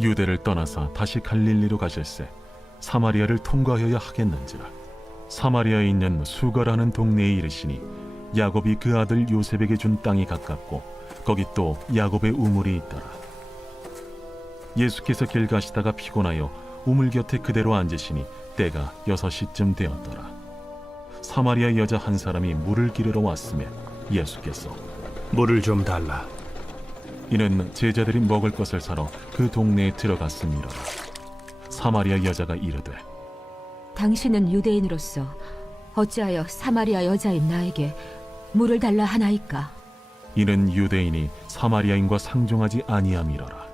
유대를 떠나사 다시 갈릴리로 가실새 사마리아를 통과하여야 하겠는지라. 사마리아에 있는 수가라는 동네에 이르시니 야곱이 그 아들 요셉에게 준 땅이 가깝고 거기 또 야곱의 우물이 있더라. 예수께서 길 가시다가 피곤하여 우물 곁에 그대로 앉으시니 때가 6시쯤 되었더라. 사마리아 여자 한 사람이 물을 기르러 왔음에 예수께서 물을 좀 달라. 이는 제자들이 먹을 것을 사러 그 동네에 들어갔음이라. 사마리아 여자가 이르되 당신은 유대인으로서 어찌하여 사마리아 여자인 나에게 물을 달라 하나이까? 이는 유대인이 사마리아인과 상종하지 아니함이로라.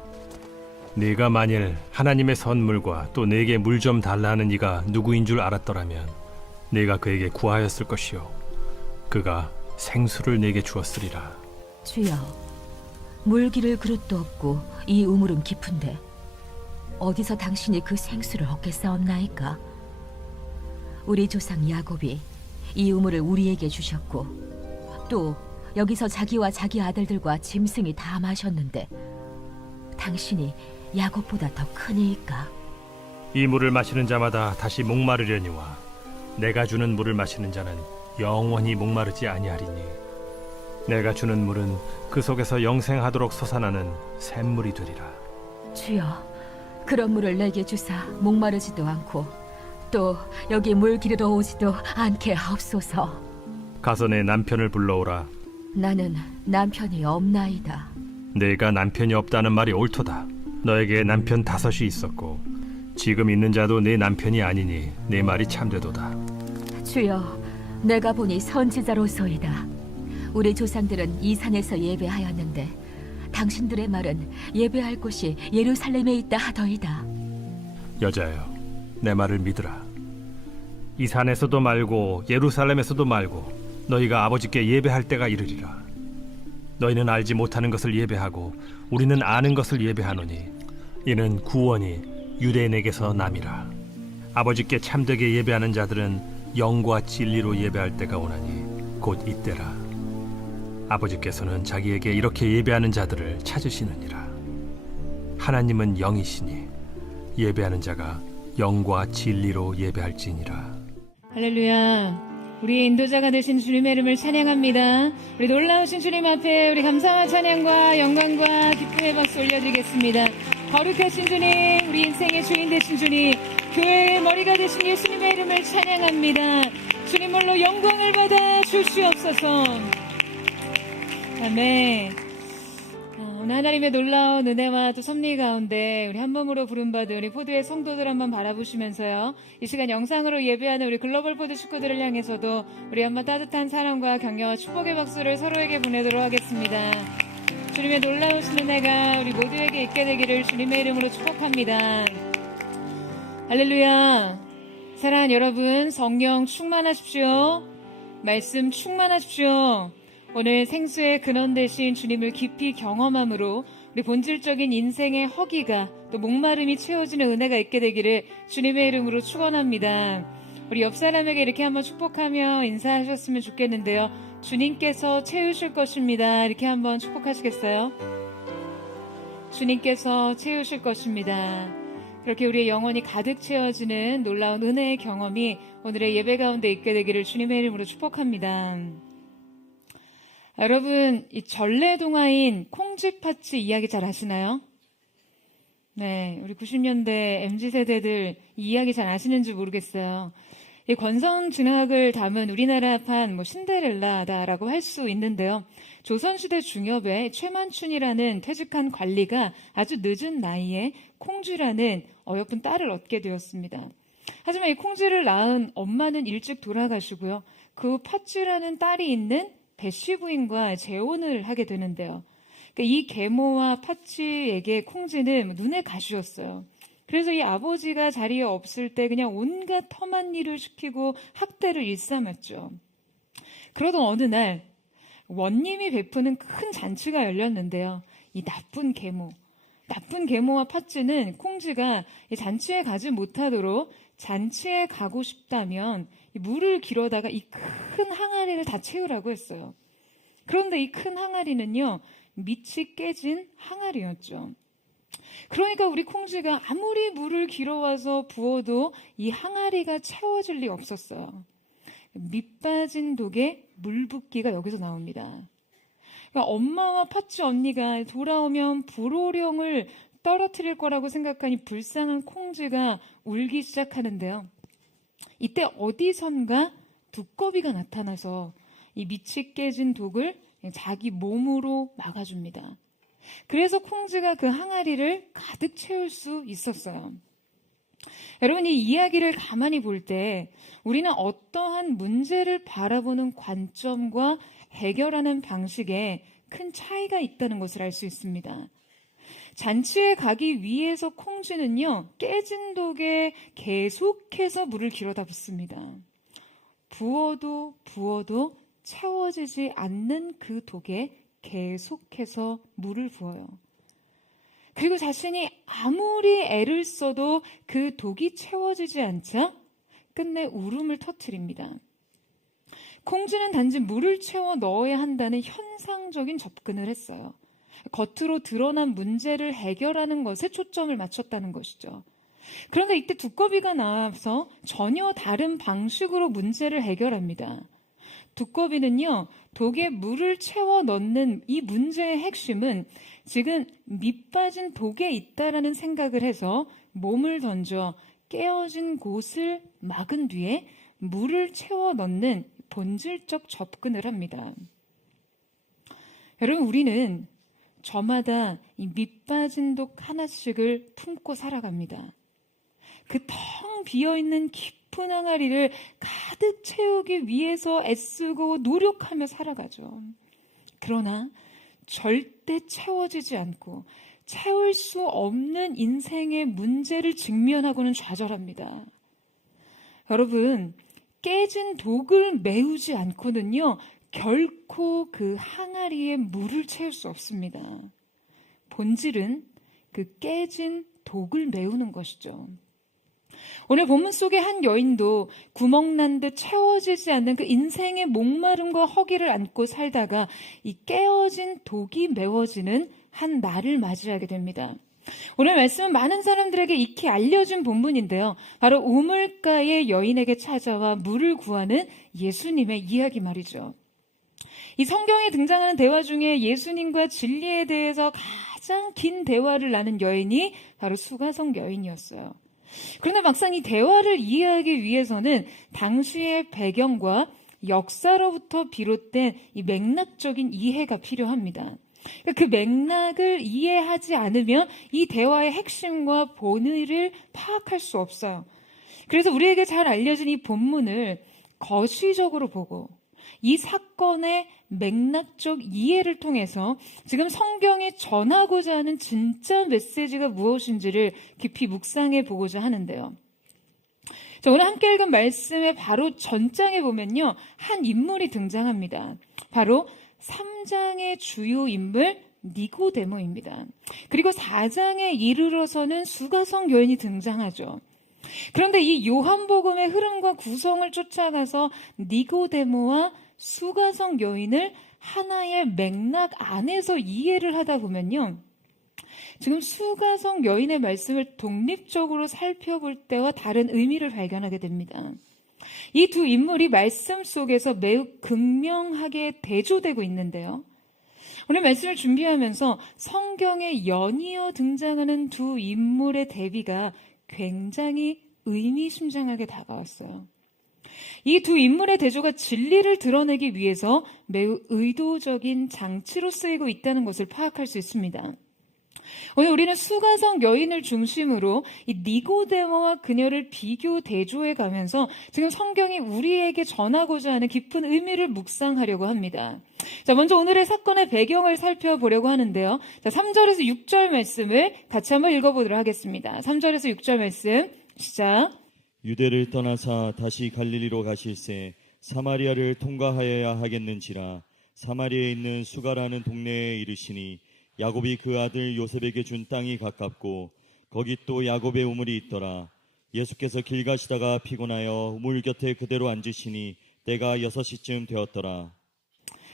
네가 만일 하나님의 선물과 또 내게 물 좀 달라 하는 이가 누구인 줄 알았더라면 네가 그에게 구하였을 것이요 그가 생수를 내게 주었으리라. 주여, 물 기를 그릇도 없고 이 우물은 깊은데 어디서 당신이 그 생수를 얻겠사옵나이까? 우리 조상 야곱이 이 우물을 우리에게 주셨고 또 여기서 자기와 자기 아들들과 짐승이 다 마셨는데 당신이 야곱보다 더 크니이까? 이 물을 마시는 자마다 다시 목마르려니와 내가 주는 물을 마시는 자는 영원히 목마르지 아니하리니 내가 주는 물은 그 속에서 영생하도록 솟아나는 샘물이 되리라. 주여, 그런 물을 내게 주사 목마르지도 않고 또 여기 물 기르러 오지도 않게 하옵소서. 가서 내 남편을 불러오라. 나는 남편이 없나이다. 내가 남편이 없다는 말이 옳도다. 너에게 남편 5이 있었고 지금 있는 자도 내 남편이 아니니 내 말이 참되도다. 주여, 내가 보니 선지자로소이다. 우리 조상들은 이 산에서 예배하였는데 당신들의 말은 예배할 곳이 예루살렘에 있다 하더이다. 여자여, 내 말을 믿으라. 이 산에서도 말고 예루살렘에서도 말고 너희가 아버지께 예배할 때가 이르리라. 너희는 알지 못하는 것을 예배하고 우리는 아는 것을 예배하노니 이는 구원이 유대인에게서 남이라. 아버지께 참되게 예배하는 자들은 영과 진리로 예배할 때가 오나니 곧 이때라. 아버지께서는 자기에게 이렇게 예배하는 자들을 찾으시느니라. 하나님은 영이시니 예배하는 자가 영과 진리로 예배할지니라. 할렐루야. 우리 인도자가 되신 주님의 이름을 찬양합니다. 우리 놀라우신 주님 앞에 우리 감사와 찬양과 영광과 기쁨의 박수 올려드리겠습니다. 거룩하신 주님, 우리 인생의 주인 되신 주님, 교회의 머리가 되신 예수님의 이름을 찬양합니다. 주님 홀로 영광을 받아 주시옵소서. 아멘. 오늘 하나님의 놀라운 은혜와 또 섭리 가운데 우리 한 몸으로 부름받은 우리 포드의 성도들 한번 바라보시면서요, 이 시간 영상으로 예배하는 우리 글로벌 포드 식구들을 향해서도 우리 한번 따뜻한 사랑과 격려와 축복의 박수를 서로에게 보내도록 하겠습니다. 주님의 놀라우신 은혜가 우리 모두에게 있게 되기를 주님의 이름으로 축복합니다. 할렐루야. 사랑하는 여러분, 성령 충만하십시오. 말씀 충만하십시오. 오늘 생수의 근원 되신 주님을 깊이 경험함으로 우리 본질적인 인생의 허기가 또 목마름이 채워지는 은혜가 있게 되기를 주님의 이름으로 축원합니다. 우리 옆 사람에게 이렇게 한번 축복하며 인사하셨으면 좋겠는데요. 주님께서 채우실 것입니다. 이렇게 한번 축복하시겠어요? 주님께서 채우실 것입니다. 그렇게 우리의 영혼이 가득 채워지는 놀라운 은혜의 경험이 오늘의 예배 가운데 있게 되기를 주님의 이름으로 축복합니다. 여러분, 이 전래동화인 콩쥐팥쥐 이야기 잘 아시나요? 네, 우리 90년대 MZ세대들 이 이야기 잘 아시는지 모르겠어요. 이 권선징악을 담은 우리나라판 신데렐라다라고 할 수 있는데요. 조선시대 중엽에 최만춘이라는 퇴직한 관리가 아주 늦은 나이에 콩쥐라는 어여쁜 딸을 얻게 되었습니다. 하지만 이 콩쥐를 낳은 엄마는 일찍 돌아가시고요. 그 팥쥐라는 딸이 있는 배씨 부인과 재혼을 하게 되는데요. 그러니까 이 계모와 팥쥐에게 콩쥐는 눈에 가시였어요. 그래서 이 아버지가 자리에 없을 때 그냥 온갖 험한 일을 시키고 학대를 일삼았죠. 그러던 어느 날 원님이 베푸는 큰 잔치가 열렸는데요. 이 나쁜 계모와 팥쥐는 콩쥐가 이 잔치에 가지 못하도록 잔치에 가고 싶다면 이 물을 길어다가 이 큰 항아리를 다 채우라고 했어요. 그런데 이 큰 항아리는요, 밑이 깨진 항아리였죠. 그러니까 우리 콩쥐가 아무리 물을 길어와서 부어도 이 항아리가 채워질 리 없었어요. 밑 빠진 독에 물 붓기가 여기서 나옵니다. 그러니까 엄마와 파츠 언니가 돌아오면 불호령을 떨어뜨릴 거라고 생각하니 불쌍한 콩쥐가 울기 시작하는데요. 이때 어디선가 두꺼비가 나타나서 이 밑이 깨진 독을 자기 몸으로 막아줍니다. 그래서 콩쥐가 그 항아리를 가득 채울 수 있었어요. 여러분, 이 이야기를 가만히 볼 때 우리는 어떠한 문제를 바라보는 관점과 해결하는 방식에 큰 차이가 있다는 것을 알 수 있습니다. 잔치에 가기 위해서 콩쥐는요, 깨진 독에 계속해서 물을 길어다 붓습니다. 부어도 부어도 채워지지 않는 그 독에 계속해서 물을 부어요. 그리고 자신이 아무리 애를 써도 그 독이 채워지지 않자 끝내 울음을 터뜨립니다. 콩쥐는 단지 물을 채워 넣어야 한다는 현상적인 접근을 했어요. 겉으로 드러난 문제를 해결하는 것에 초점을 맞췄다는 것이죠. 그런데 이때 두꺼비가 나와서 전혀 다른 방식으로 문제를 해결합니다. 두꺼비는요, 독에 물을 채워 넣는 이 문제의 핵심은 지금 밑 빠진 독에 있다라는 생각을 해서 몸을 던져 깨어진 곳을 막은 뒤에 물을 채워 넣는 본질적 접근을 합니다. 여러분, 우리는 저마다 이 밑 빠진 독 하나씩을 품고 살아갑니다. 그 텅 비어있는 깊은 항아리를 가득 채우기 위해서 애쓰고 노력하며 살아가죠. 그러나 절대 채워지지 않고 채울 수 없는 인생의 문제를 직면하고는 좌절합니다. 여러분, 깨진 독을 메우지 않고는요, 결코 그 항아리에 물을 채울 수 없습니다. 본질은 그 깨진 독을 메우는 것이죠. 오늘 본문 속의 한 여인도 구멍난 듯 채워지지 않는 그 인생의 목마름과 허기를 안고 살다가 이 깨어진 독이 메워지는 한 날을 맞이하게 됩니다. 오늘 말씀은 많은 사람들에게 익히 알려진 본문인데요. 바로 우물가의 여인에게 찾아와 물을 구하는 예수님의 이야기 말이죠. 이 성경에 등장하는 대화 중에 예수님과 진리에 대해서 가장 긴 대화를 나눈 여인이 바로 수가성 여인이었어요. 그러나 막상 이 대화를 이해하기 위해서는 당시의 배경과 역사로부터 비롯된 이 맥락적인 이해가 필요합니다. 그 맥락을 이해하지 않으면 이 대화의 핵심과 본의를 파악할 수 없어요. 그래서 우리에게 잘 알려진 이 본문을 거시적으로 보고 이 사건의 맥락적 이해를 통해서 지금 성경이 전하고자 하는 진짜 메시지가 무엇인지를 깊이 묵상해 보고자 하는데요. 자, 오늘 함께 읽은 말씀의 바로 전장에 보면요, 한 인물이 등장합니다. 바로 3장의 주요 인물 니고데모입니다. 그리고 4장에 이르러서는 수가성 여인이 등장하죠. 그런데 이 요한복음의 흐름과 구성을 쫓아가서 니고데모와 수가성 여인을 하나의 맥락 안에서 이해를 하다 보면요, 지금 수가성 여인의 말씀을 독립적으로 살펴볼 때와 다른 의미를 발견하게 됩니다. 이 두 인물이 말씀 속에서 매우 극명하게 대조되고 있는데요. 오늘 말씀을 준비하면서 성경에 연이어 등장하는 두 인물의 대비가 굉장히 의미심장하게 다가왔어요. 이 두 인물의 대조가 진리를 드러내기 위해서 매우 의도적인 장치로 쓰이고 있다는 것을 파악할 수 있습니다. 오늘 우리는 수가성 여인을 중심으로 이 니고데모와 그녀를 비교 대조해 가면서 지금 성경이 우리에게 전하고자 하는 깊은 의미를 묵상하려고 합니다. 자, 먼저 오늘의 사건의 배경을 살펴보려고 하는데요. 자, 3절에서 6절 말씀을 같이 한번 읽어보도록 하겠습니다. 3절에서 6절 말씀 시작. 유대를 떠나사 다시 갈릴리로 가실새 사마리아를 통과하여야 하겠는지라. 사마리아에 있는 수가라는 동네에 이르시니 야곱이 그 아들 요셉에게 준 땅이 가깝고 거기 또 야곱의 우물이 있더라. 예수께서 길 가시다가 피곤하여 우물 곁에 그대로 앉으시니 때가 6시쯤 되었더라.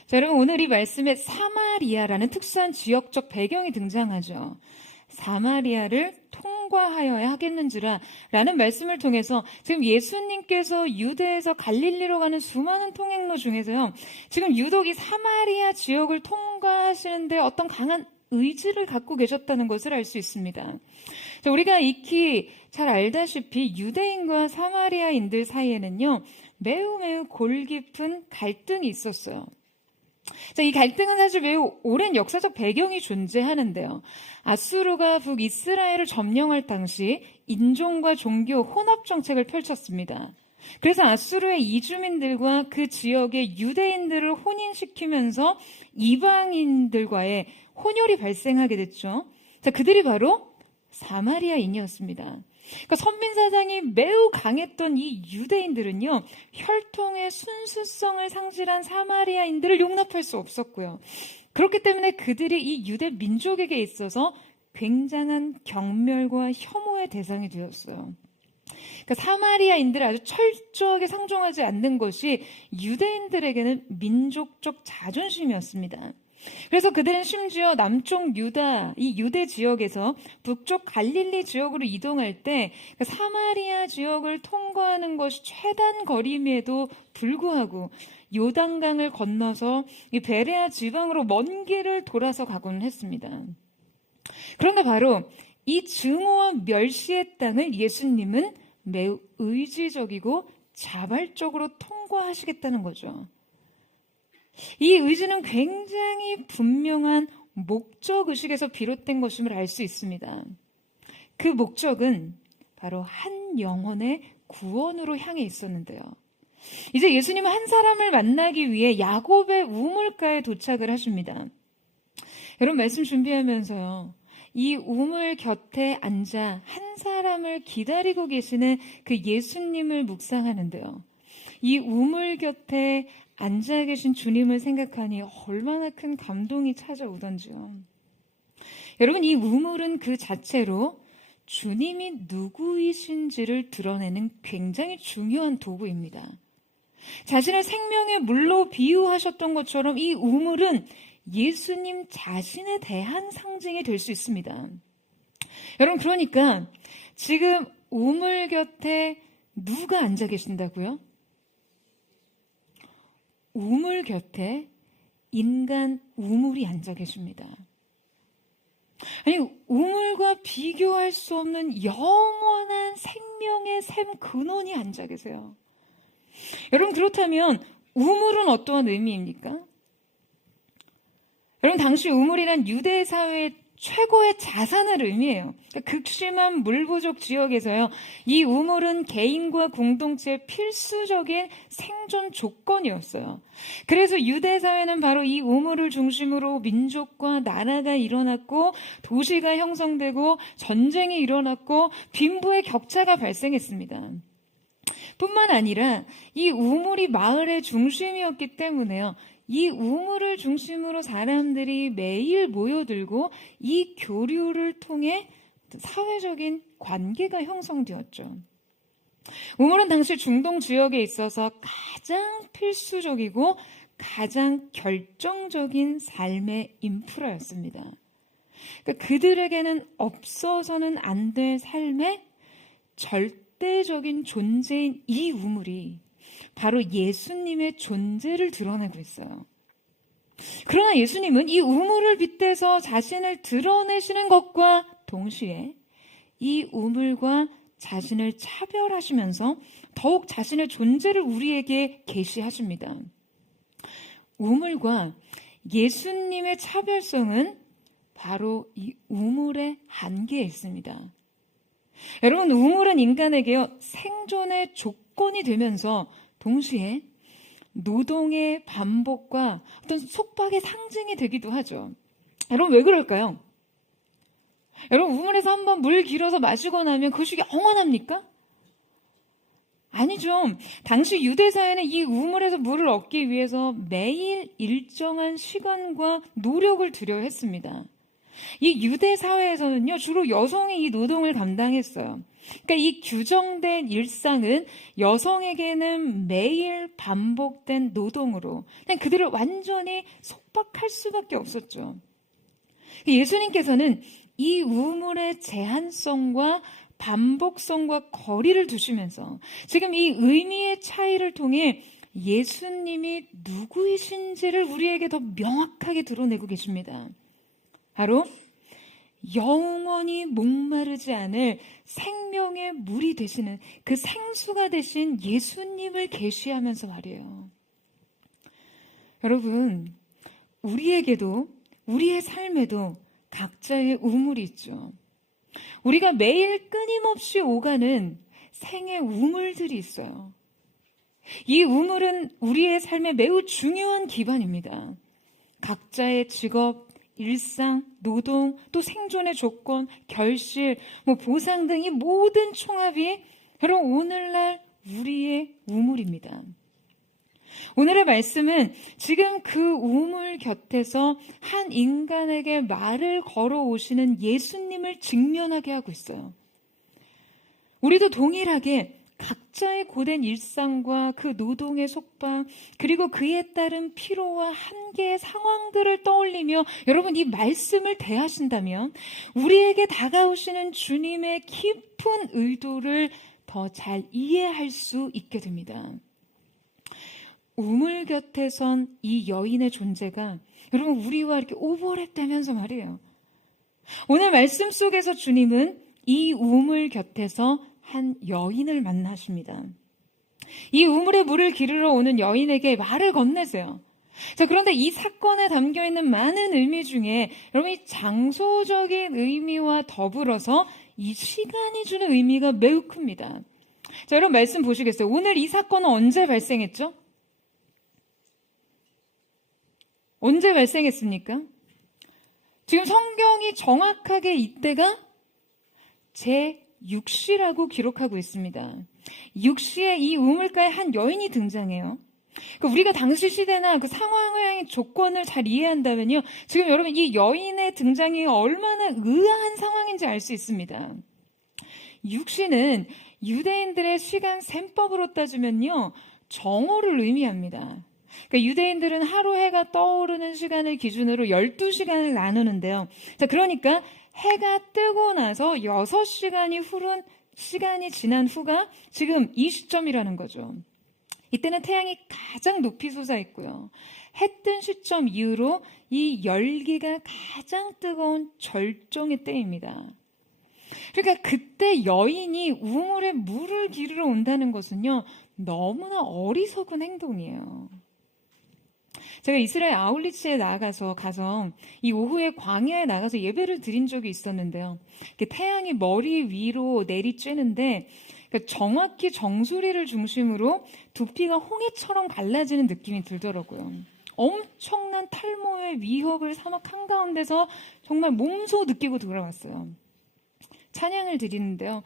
자, 여러분, 오늘 이 말씀에 사마리아라는 특수한 지역적 배경이 등장하죠. 사마리아를 통과하여야 하겠는지라 라는 말씀을 통해서 지금 예수님께서 유대에서 갈릴리로 가는 수많은 통행로 중에서요, 지금 유독 이 사마리아 지역을 통과하시는데 어떤 강한 의지를 갖고 계셨다는 것을 알 수 있습니다. 자, 우리가 익히 잘 알다시피 유대인과 사마리아인들 사이에는요, 매우 골 깊은 갈등이 있었어요. 자, 이 갈등은 사실 매우 오랜 역사적 배경이 존재하는데요. 아수르가 북이스라엘을 점령할 당시 인종과 종교 혼합 정책을 펼쳤습니다. 그래서 아수르의 이주민들과 그 지역의 유대인들을 혼인시키면서 이방인들과의 혼혈이 발생하게 됐죠. 자, 그들이 바로 사마리아인이었습니다. 그러니까 선민사상이 매우 강했던 이 유대인들은요, 혈통의 순수성을 상실한 사마리아인들을 용납할 수 없었고요. 그렇기 때문에 그들이 이 유대 민족에게 있어서 굉장한 경멸과 혐오의 대상이 되었어요. 그러니까 사마리아인들을 아주 철저하게 상종하지 않는 것이 유대인들에게는 민족적 자존심이었습니다. 그래서 그들은 심지어 남쪽 유다, 이 유대 지역에서 북쪽 갈릴리 지역으로 이동할 때 사마리아 지역을 통과하는 것이 최단 거리임에도 불구하고 요단강을 건너서 이 베레아 지방으로 먼 길을 돌아서 가곤 했습니다. 그런데 바로 이 증오와 멸시의 땅을 예수님은 매우 의지적이고 자발적으로 통과하시겠다는 거죠. 이 의지는 굉장히 분명한 목적의식에서 비롯된 것임을 알 수 있습니다. 그 목적은 바로 한 영혼의 구원으로 향해 있었는데요. 이제 예수님은 한 사람을 만나기 위해 야곱의 우물가에 도착을 하십니다. 여러분, 말씀 준비하면서요, 이 우물 곁에 앉아 한 사람을 기다리고 계시는 그 예수님을 묵상하는데요. 이 우물 곁에 앉아 계신 주님을 생각하니 얼마나 큰 감동이 찾아오던지요. 여러분, 이 우물은 그 자체로 주님이 누구이신지를 드러내는 굉장히 중요한 도구입니다. 자신의 생명의 물로 비유하셨던 것처럼 이 우물은 예수님 자신에 대한 상징이 될 수 있습니다. 여러분, 그러니까 지금 우물 곁에 누가 앉아 계신다고요? 우물 곁에 인간 우물이 앉아 계십니다. 아니, 우물과 비교할 수 없는 영원한 생명의 샘 근원이 앉아 계세요. 여러분, 그렇다면 우물은 어떠한 의미입니까? 여러분, 당시 우물이란 유대 사회의 최고의 자산을 의미해요. 그러니까 극심한 물 부족 지역에서요, 이 우물은 개인과 공동체의 필수적인 생존 조건이었어요. 그래서 유대 사회는 바로 이 우물을 중심으로 민족과 나라가 일어났고, 도시가 형성되고, 전쟁이 일어났고, 빈부의 격차가 발생했습니다. 뿐만 아니라 이 우물이 마을의 중심이었기 때문에요, 이 우물을 중심으로 사람들이 매일 모여들고 이 교류를 통해 사회적인 관계가 형성되었죠. 우물은 당시 중동 지역에 있어서 가장 필수적이고 가장 결정적인 삶의 인프라였습니다. 그러니까 그들에게는 없어서는 안 될 삶의 절대적인 존재인 이 우물이 바로 예수님의 존재를 드러내고 있어요. 그러나 예수님은 이 우물을 빗대서 자신을 드러내시는 것과 동시에 이 우물과 자신을 차별하시면서 더욱 자신의 존재를 우리에게 계시하십니다. 우물과 예수님의 차별성은 바로 이 우물의 한계에 있습니다. 여러분, 우물은 인간에게요, 생존의 조건이 되면서 동시에 노동의 반복과 어떤 속박의 상징이 되기도 하죠. 여러분, 왜 그럴까요? 여러분, 우물에서 한번 물 길어서 마시고 나면 그것이 영원합니까? 아니죠. 당시 유대사회는 이 우물에서 물을 얻기 위해서 매일 일정한 시간과 노력을 들여야 했습니다. 이 유대 사회에서는요, 주로 여성이 이 노동을 감당했어요. 그러니까 이 규정된 일상은 여성에게는 매일 반복된 노동으로 그냥 그들을 완전히 속박할 수밖에 없었죠. 예수님께서는 이 우물의 제한성과 반복성과 거리를 두시면서 지금 이 의미의 차이를 통해 예수님이 누구이신지를 우리에게 더 명확하게 드러내고 계십니다. 바로 영원히 목마르지 않을 생명의 물이 되시는 그 생수가 되신 예수님을 계시하면서 말이에요. 여러분, 우리에게도 우리의 삶에도 각자의 우물이 있죠. 우리가 매일 끊임없이 오가는 생의 우물들이 있어요. 이 우물은 우리의 삶에 매우 중요한 기반입니다. 각자의 직업, 일상, 노동, 또 생존의 조건, 결실, 보상 등 이 모든 총합이 바로 오늘날 우리의 우물입니다. 오늘의 말씀은 지금 그 우물 곁에서 한 인간에게 말을 걸어오시는 예수님을 직면하게 하고 있어요. 우리도 동일하게 각자의 고된 일상과 그 노동의 속박, 그리고 그에 따른 피로와 한계의 상황들을 떠올리며 여러분 이 말씀을 대하신다면 우리에게 다가오시는 주님의 깊은 의도를 더 잘 이해할 수 있게 됩니다. 우물 곁에 선 이 여인의 존재가 여러분 우리와 이렇게 오버랩되면서 말이에요. 오늘 말씀 속에서 주님은 이 우물 곁에서 한 여인을 만나십니다. 이 우물에 물을 기르러 오는 여인에게 말을 건네세요. 자, 그런데 이 사건에 담겨있는 많은 의미 중에 여러분 이 장소적인 의미와 더불어서 이 시간이 주는 의미가 매우 큽니다. 자, 여러분 말씀 보시겠어요? 오늘 이 사건은 언제 발생했죠? 언제 발생했습니까? 지금 성경이 정확하게 이때가 제6시라고 기록하고 있습니다. 6시에 이 우물가에 한 여인이 등장해요. 그러니까 우리가 당시 시대나 그 상황의 조건을 잘 이해한다면요. 지금 여러분 이 여인의 등장이 얼마나 의아한 상황인지 알 수 있습니다. 6시는 유대인들의 시간 셈법으로 따지면요. 정오를 의미합니다. 그러니까 유대인들은 하루 해가 떠오르는 시간을 기준으로 12시간을 나누는데요. 자, 그러니까 해가 뜨고 나서 6시간이 지난 후가 지금 이 시점이라는 거죠. 이때는 태양이 가장 높이 솟아 있고요. 해 뜬 시점 이후로 이 열기가 가장 뜨거운 절정의 때입니다. 그러니까 그때 여인이 우물에 물을 기르러 온다는 것은요. 너무나 어리석은 행동이에요. 제가 이스라엘 아울리치에 가서 이 오후에 광야에 나가서 예배를 드린 적이 있었는데요. 태양이 머리 위로 내리쬐는데 정확히 정수리를 중심으로 두피가 홍해처럼 갈라지는 느낌이 들더라고요. 엄청난 탈모의 위협을 사막 한가운데서 정말 몸소 느끼고 들어왔어요. 찬양을 드리는데요.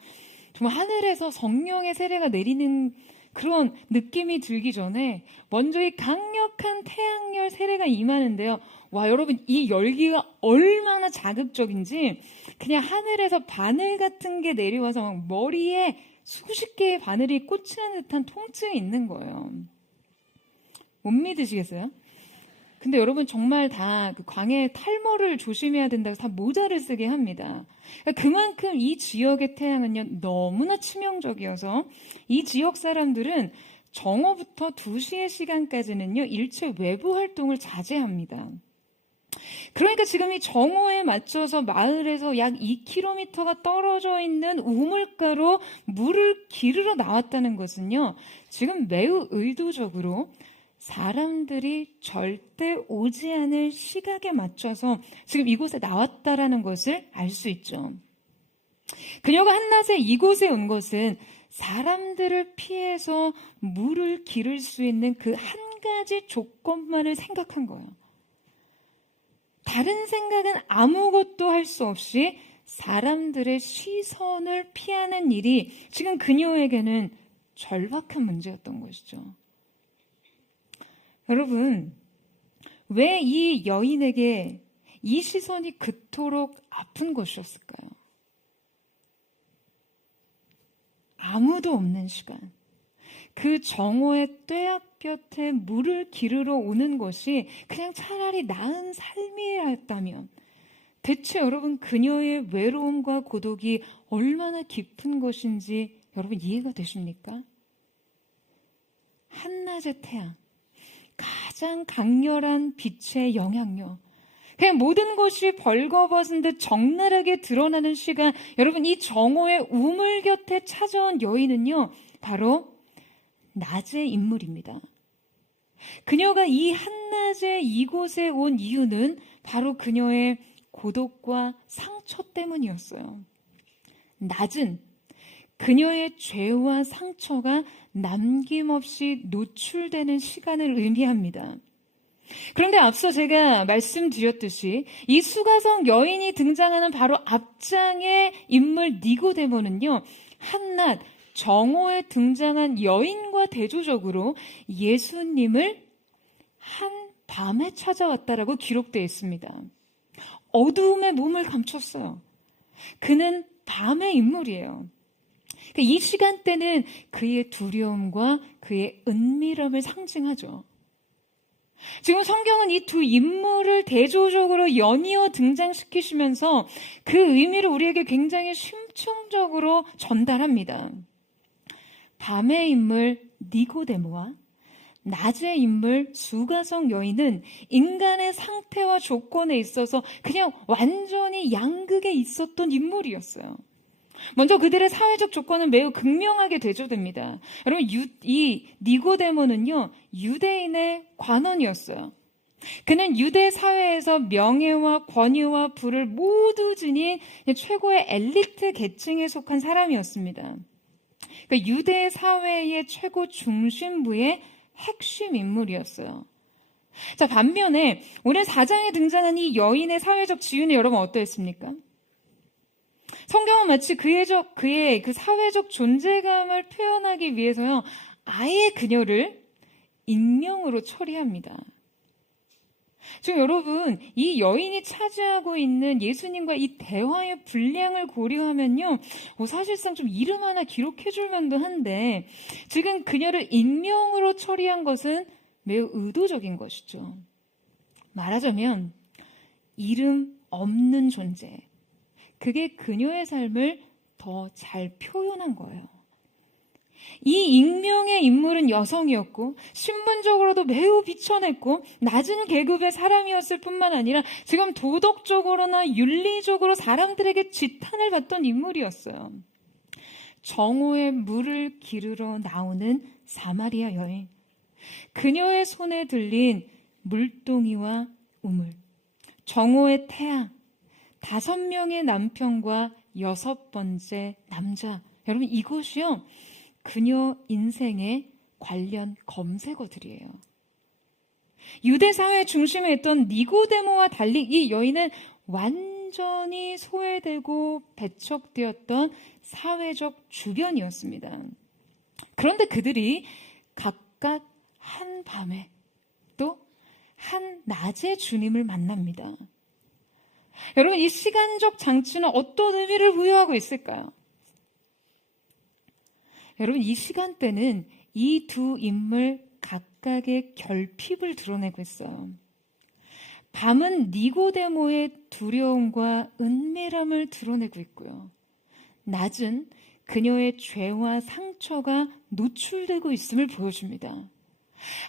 정말 하늘에서 성령의 세례가 내리는 그런 느낌이 들기 전에 먼저 이 강력한 태양열 세례가 임하는데요. 와, 여러분 이 열기가 얼마나 자극적인지 그냥 하늘에서 바늘 같은 게 내려와서 막 머리에 수십 개의 바늘이 꽂히는 듯한 통증이 있는 거예요. 못 믿으시겠어요? 근데 여러분 정말 다 그 광야의 탈모를 조심해야 된다고 다 모자를 쓰게 합니다. 그만큼 이 지역의 태양은요 너무나 치명적이어서 이 지역 사람들은 정오부터 2시의 시간까지는요 일체 외부 활동을 자제합니다. 그러니까 지금 이 정오에 맞춰서 마을에서 약 2km가 떨어져 있는 우물가로 물을 기르러 나왔다는 것은요 지금 매우 의도적으로 사람들이 절대 오지 않을 시각에 맞춰서 지금 이곳에 나왔다라는 것을 알 수 있죠. 그녀가 한낮에 이곳에 온 것은 사람들을 피해서 물을 기를 수 있는 그 한 가지 조건만을 생각한 거예요. 다른 생각은 아무것도 할 수 없이 사람들의 시선을 피하는 일이 지금 그녀에게는 절박한 문제였던 것이죠. 여러분, 왜 이 여인에게 이 시선이 그토록 아픈 것이었을까요? 아무도 없는 시간, 그 정오의 뙤약볕에 물을 기르러 오는 것이 그냥 차라리 나은 삶이었다면 대체 여러분 그녀의 외로움과 고독이 얼마나 깊은 것인지 여러분 이해가 되십니까? 한낮의 태양, 가장 강렬한 빛의 영향력, 그냥 모든 것이 벌거벗은 듯 적나라하게 드러나는 시간, 여러분 이 정오의 우물 곁에 찾아온 여인은요 바로 낮의 인물입니다. 그녀가 이 한낮에 이곳에 온 이유는 바로 그녀의 고독과 상처 때문이었어요. 낮은 그녀의 죄와 상처가 남김없이 노출되는 시간을 의미합니다. 그런데 앞서 제가 말씀드렸듯이 이 수가성 여인이 등장하는 바로 앞장의 인물 니고데모는요, 한낮 정오에 등장한 여인과 대조적으로 예수님을 한 밤에 찾아왔다라고 기록되어 있습니다. 어두움에 몸을 감췄어요. 그는 밤의 인물이에요. 이 시간대는 그의 두려움과 그의 은밀함을 상징하죠. 지금 성경은 이 두 인물을 대조적으로 연이어 등장시키시면서 그 의미를 우리에게 굉장히 심층적으로 전달합니다. 밤의 인물 니고데모와 낮의 인물 수가성 여인은 인간의 상태와 조건에 있어서 그냥 완전히 양극에 있었던 인물이었어요. 먼저 그들의 사회적 조건은 매우 극명하게 대조됩니다. 여러분, 이 니고데모는요, 유대인의 관원이었어요. 그는 유대 사회에서 명예와 권위와 부를 모두 지닌 최고의 엘리트 계층에 속한 사람이었습니다. 그러니까 유대 사회의 최고 중심부의 핵심 인물이었어요. 자, 반면에 오늘 4장에 등장한 이 여인의 사회적 지위는 여러분 어떠했습니까? 성경은 마치 그의 그 사회적 존재감을 표현하기 위해서요, 아예 그녀를 익명으로 처리합니다. 지금 여러분, 이 여인이 차지하고 있는 예수님과 이 대화의 분량을 고려하면요, 사실상 좀 이름 하나 기록해 줄 만도 한데, 지금 그녀를 익명으로 처리한 것은 매우 의도적인 것이죠. 말하자면 이름 없는 존재, 그게 그녀의 삶을 더 잘 표현한 거예요. 이 익명의 인물은 여성이었고 신분적으로도 매우 비천했고 낮은 계급의 사람이었을 뿐만 아니라 지금 도덕적으로나 윤리적으로 사람들에게 지탄을 받던 인물이었어요. 정오에 물을 기르러 나오는 사마리아 여인, 그녀의 손에 들린 물동이와 우물, 정오의 태양, 5명의 남편과 6번째 남자, 여러분 이것이요 그녀 인생의 관련 검색어들이에요. 유대 사회 중심에 있던 니고데모와 달리 이 여인은 완전히 소외되고 배척되었던 사회적 주변이었습니다. 그런데 그들이 각각 한 밤에 또 한 낮에 주님을 만납니다. 여러분, 이 시간적 장치는 어떤 의미를 부여하고 있을까요? 여러분, 이 시간대는 이 두 인물 각각의 결핍을 드러내고 있어요. 밤은 니고데모의 두려움과 은밀함을 드러내고 있고요. 낮은 그녀의 죄와 상처가 노출되고 있음을 보여줍니다.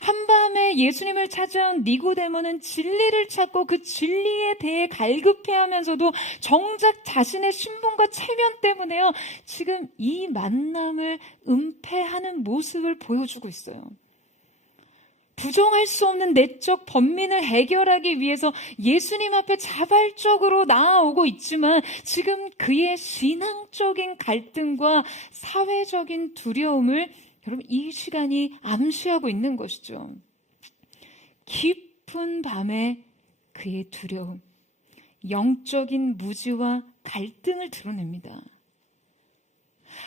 한밤에 예수님을 찾아온 니고데모는 진리를 찾고 그 진리에 대해 갈급해하면서도 정작 자신의 신분과 체면 때문에요, 지금 이 만남을 은폐하는 모습을 보여주고 있어요. 부정할 수 없는 내적 번민을 해결하기 위해서 예수님 앞에 자발적으로 나아오고 있지만 지금 그의 신앙적인 갈등과 사회적인 두려움을 여러분 이 시간이 암시하고 있는 것이죠. 깊은 밤에 그의 두려움, 영적인 무지와 갈등을 드러냅니다.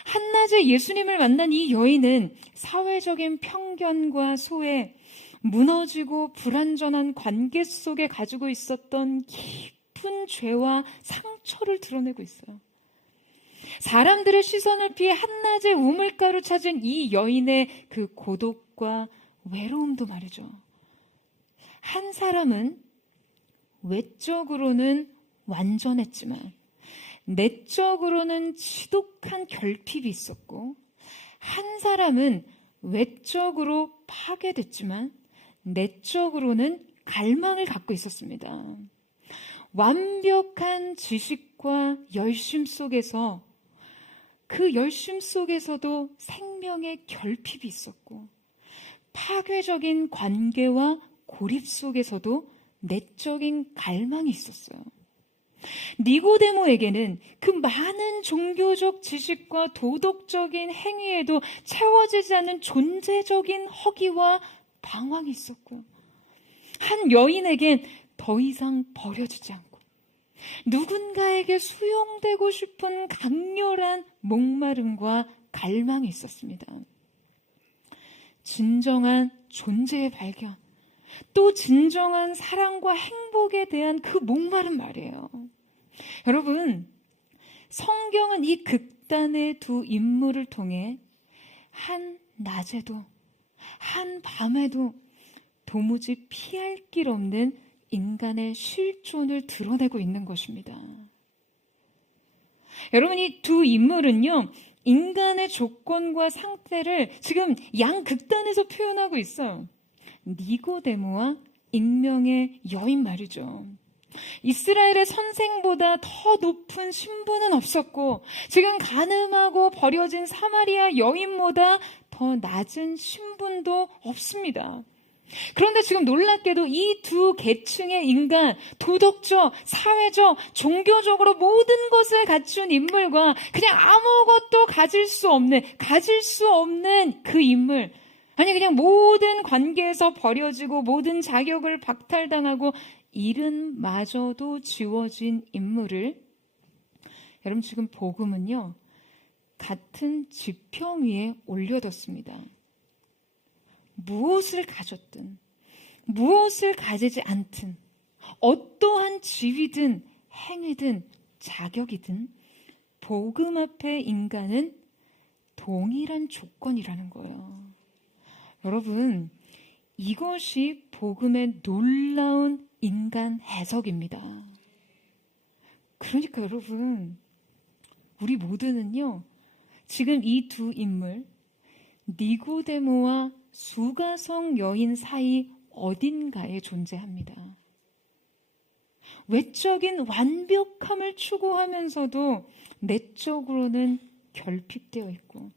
한낮에 예수님을 만난 이 여인은 사회적인 편견과 소외, 무너지고 불완전한 관계 속에 가지고 있었던 깊은 죄와 상처를 드러내고 있어요. 사람들의 시선을 피해 한낮의 우물가로 찾은 이 여인의 그 고독과 외로움도 말이죠. 한 사람은 외적으로는 완전했지만 내적으로는 지독한 결핍이 있었고, 한 사람은 외적으로 파괴됐지만 내적으로는 갈망을 갖고 있었습니다. 완벽한 지식과 열심 속에서, 그 열심 속에서도 생명의 결핍이 있었고, 파괴적인 관계와 고립 속에서도 내적인 갈망이 있었어요. 니고데모에게는 그 많은 종교적 지식과 도덕적인 행위에도 채워지지 않는 존재적인 허기와 방황이 있었고요. 한 여인에겐 더 이상 버려지지 않고 누군가에게 수용되고 싶은 강렬한 목마름과 갈망이 있었습니다. 진정한 존재의 발견, 또 진정한 사랑과 행복에 대한 그 목마름 말이에요. 여러분, 성경은 이 극단의 두 인물을 통해 한 낮에도 한 밤에도 도무지 피할 길 없는 인간의 실존을 드러내고 있는 것입니다. 여러분, 이 두 인물은요, 인간의 조건과 상태를 지금 양극단에서 표현하고 있어요. 니고데모와 익명의 여인 말이죠. 이스라엘의 선생보다 더 높은 신분은 없었고, 지금 가늠하고 버려진 사마리아 여인보다 더 낮은 신분도 없습니다. 그런데 지금 놀랍게도 이 두 계층의 인간, 도덕적, 사회적, 종교적으로 모든 것을 갖춘 인물과 그냥 아무것도 가질 수 없는 그 인물, 아니 그냥 모든 관계에서 버려지고 모든 자격을 박탈당하고 이름마저도 지워진 인물을, 여러분 지금 복음은요 같은 지평 위에 올려뒀습니다. 무엇을 가졌든 무엇을 가지지 않든 어떠한 지위든 행위든 자격이든 복음 앞에 인간은 동일한 조건이라는 거예요. 여러분, 이것이 복음의 놀라운 인간 해석입니다. 그러니까 여러분, 우리 모두는요 지금 이 두 인물, 니고데모와 수가성 여인 사이 어딘가에 존재합니다. 외적인 완벽함을 추구하면서도 내적으로는 결핍되어 있고,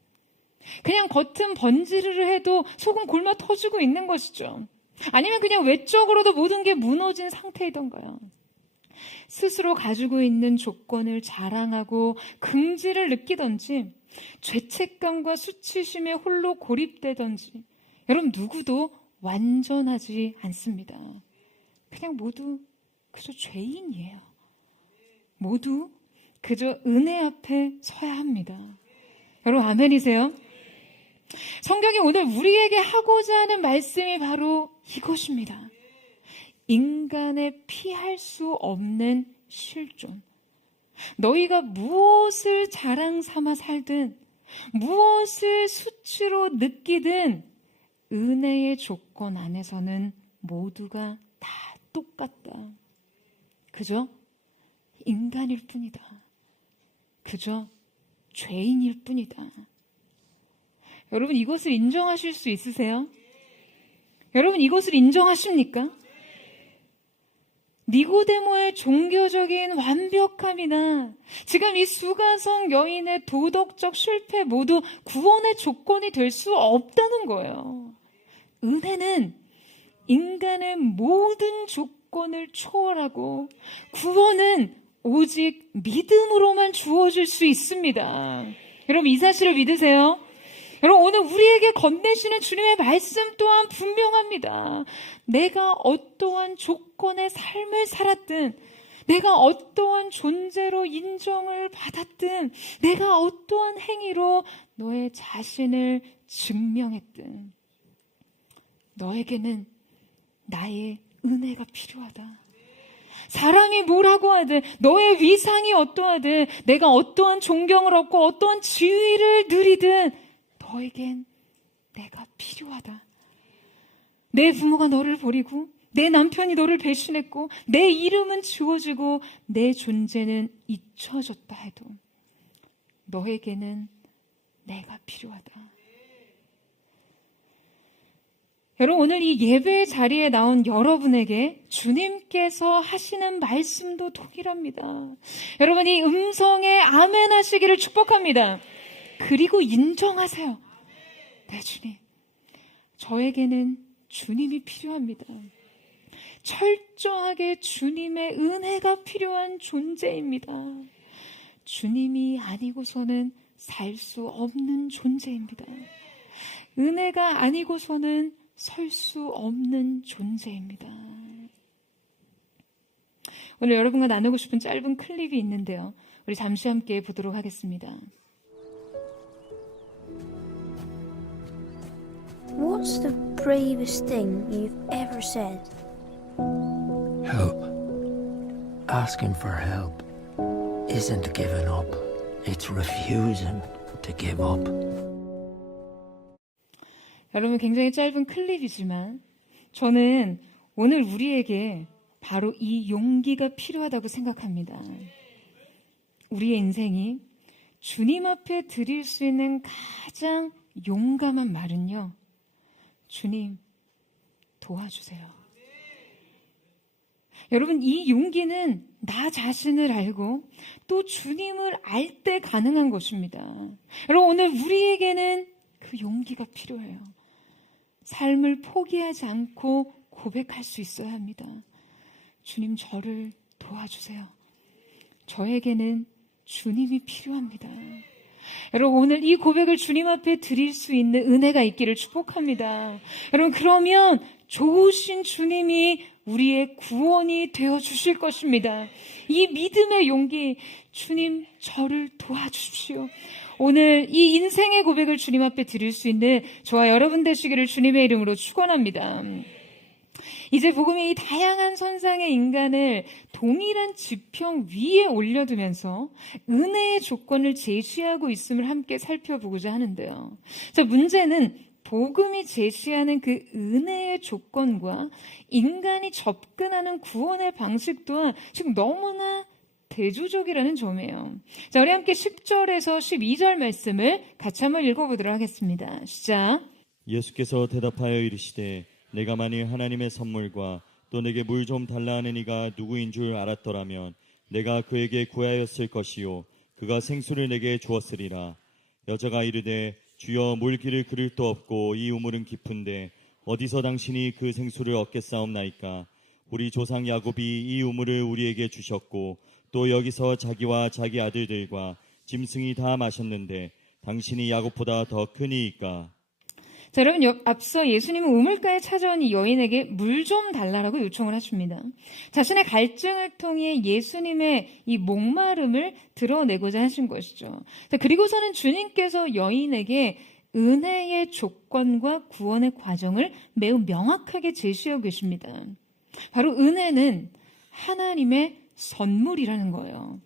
그냥 겉은 번지르르 해도 속은 골마 터지고 있는 것이죠. 아니면 그냥 외적으로도 모든 게 무너진 상태이던가요. 스스로 가지고 있는 조건을 자랑하고 긍지를 느끼던지, 죄책감과 수치심에 홀로 고립되던지, 여러분 누구도 완전하지 않습니다. 그냥 모두 그저 죄인이에요. 모두 그저 은혜 앞에 서야 합니다. 여러분 아멘이세요? 성경이 오늘 우리에게 하고자 하는 말씀이 바로 이것입니다. 인간의 피할 수 없는 실존. 너희가 무엇을 자랑 삼아 살든 무엇을 수치로 느끼든 은혜의 조건 안에서는 모두가 다 똑같다. 그저 인간일 뿐이다. 그저 죄인일 뿐이다. 여러분 이것을 인정하실 수 있으세요? 여러분 이것을 인정하십니까? 니고데모의 종교적인 완벽함이나 지금 이 수가성 여인의 도덕적 실패 모두 구원의 조건이 될 수 없다는 거예요. 은혜는 인간의 모든 조건을 초월하고 구원은 오직 믿음으로만 주어질 수 있습니다. 여러분 이 사실을 믿으세요? 여러분 오늘 우리에게 건네시는 주님의 말씀 또한 분명합니다. 내가 어떠한 조건의 삶을 살았든, 내가 어떠한 존재로 인정을 받았든, 내가 어떠한 행위로 너의 자신을 증명했든, 너에게는 나의 은혜가 필요하다. 사람이 뭐라고 하든, 너의 위상이 어떠하든, 내가 어떠한 존경을 얻고 어떠한 지위를 누리든 너에겐 내가 필요하다. 내 부모가 너를 버리고, 내 남편이 너를 배신했고 내 이름은 지워지고 내 존재는 잊혀졌다 해도 너에게는 내가 필요하다. 여러분, 오늘 이 예배의 자리에 나온 여러분에게 주님께서 하시는 말씀도 동일합니다. 여러분, 이 음성에 아멘 하시기를 축복합니다. 그리고 인정하세요. 네, 주님. 저에게는 주님이 필요합니다. 철저하게 주님의 은혜가 필요한 존재입니다. 주님이 아니고서는 살 수 없는 존재입니다. 은혜가 아니고서는 설 수 없는 존재입니다. 오늘 여러분과 나누고 싶은 짧은 클립이 있는데요. 우리 잠시 함께 보도록 하겠습니다. What's the bravest thing you've ever said? Help. Asking for help isn't giving up. It's refusing to give up. 여러분, 굉장히 짧은 클립이지만 저는 오늘 우리에게 바로 이 용기가 필요하다고 생각합니다. 우리의 인생이 주님 앞에 드릴 수 있는 가장 용감한 말은요, 주님, 도와주세요. 여러분, 이 용기는 나 자신을 알고 또 주님을 알 때 가능한 것입니다. 여러분, 오늘 우리에게는 그 용기가 필요해요. 삶을 포기하지 않고 고백할 수 있어야 합니다. 주님, 저를 도와주세요. 저에게는 주님이 필요합니다. 여러분, 오늘 이 고백을 주님 앞에 드릴 수 있는 은혜가 있기를 축복합니다. 여러분, 그러면 좋으신 주님이 우리의 구원이 되어 주실 것입니다. 이 믿음의 용기, 주님, 저를 도와주십시오. 오늘 이 인생의 고백을 주님 앞에 드릴 수 있는 저와 여러분 되시기를 주님의 이름으로 축원합니다. 이제 복음이 이 다양한 선상의 인간을 동일한 지평 위에 올려두면서 은혜의 조건을 제시하고 있음을 함께 살펴보고자 하는데요. 자, 문제는 복음이 제시하는 그 은혜의 조건과 인간이 접근하는 구원의 방식 또한 지금 너무나 대조적이라는 점이에요. 자, 우리 함께 10절에서 12절 말씀을 같이 한번 읽어보도록 하겠습니다. 시작. 예수께서 대답하여 이르시되 내가 만일 하나님의 선물과 또 내게 물 좀 달라 하는 이가 누구인 줄 알았더라면 내가 그에게 구하였을 것이요 그가 생수를 내게 주었으리라. 여자가 이르되 주여 물 기를 그릇도 없고 이 우물은 깊은데 어디서 당신이 그 생수를 얻겠사옵나이까. 우리 조상 야곱이 이 우물을 우리에게 주셨고 또 여기서 자기와 자기 아들들과 짐승이 다 마셨는데 당신이 야곱보다 더 크니이까. 자, 여러분, 앞서 예수님은 우물가에 찾아온 이 여인에게 물 좀 달라라고 요청을 하십니다. 자신의 갈증을 통해 예수님의 이 목마름을 드러내고자 하신 것이죠. 자, 그리고서는 주님께서 여인에게 은혜의 조건과 구원의 과정을 매우 명확하게 제시하고 계십니다. 바로 은혜는 하나님의 선물이라는 거예요.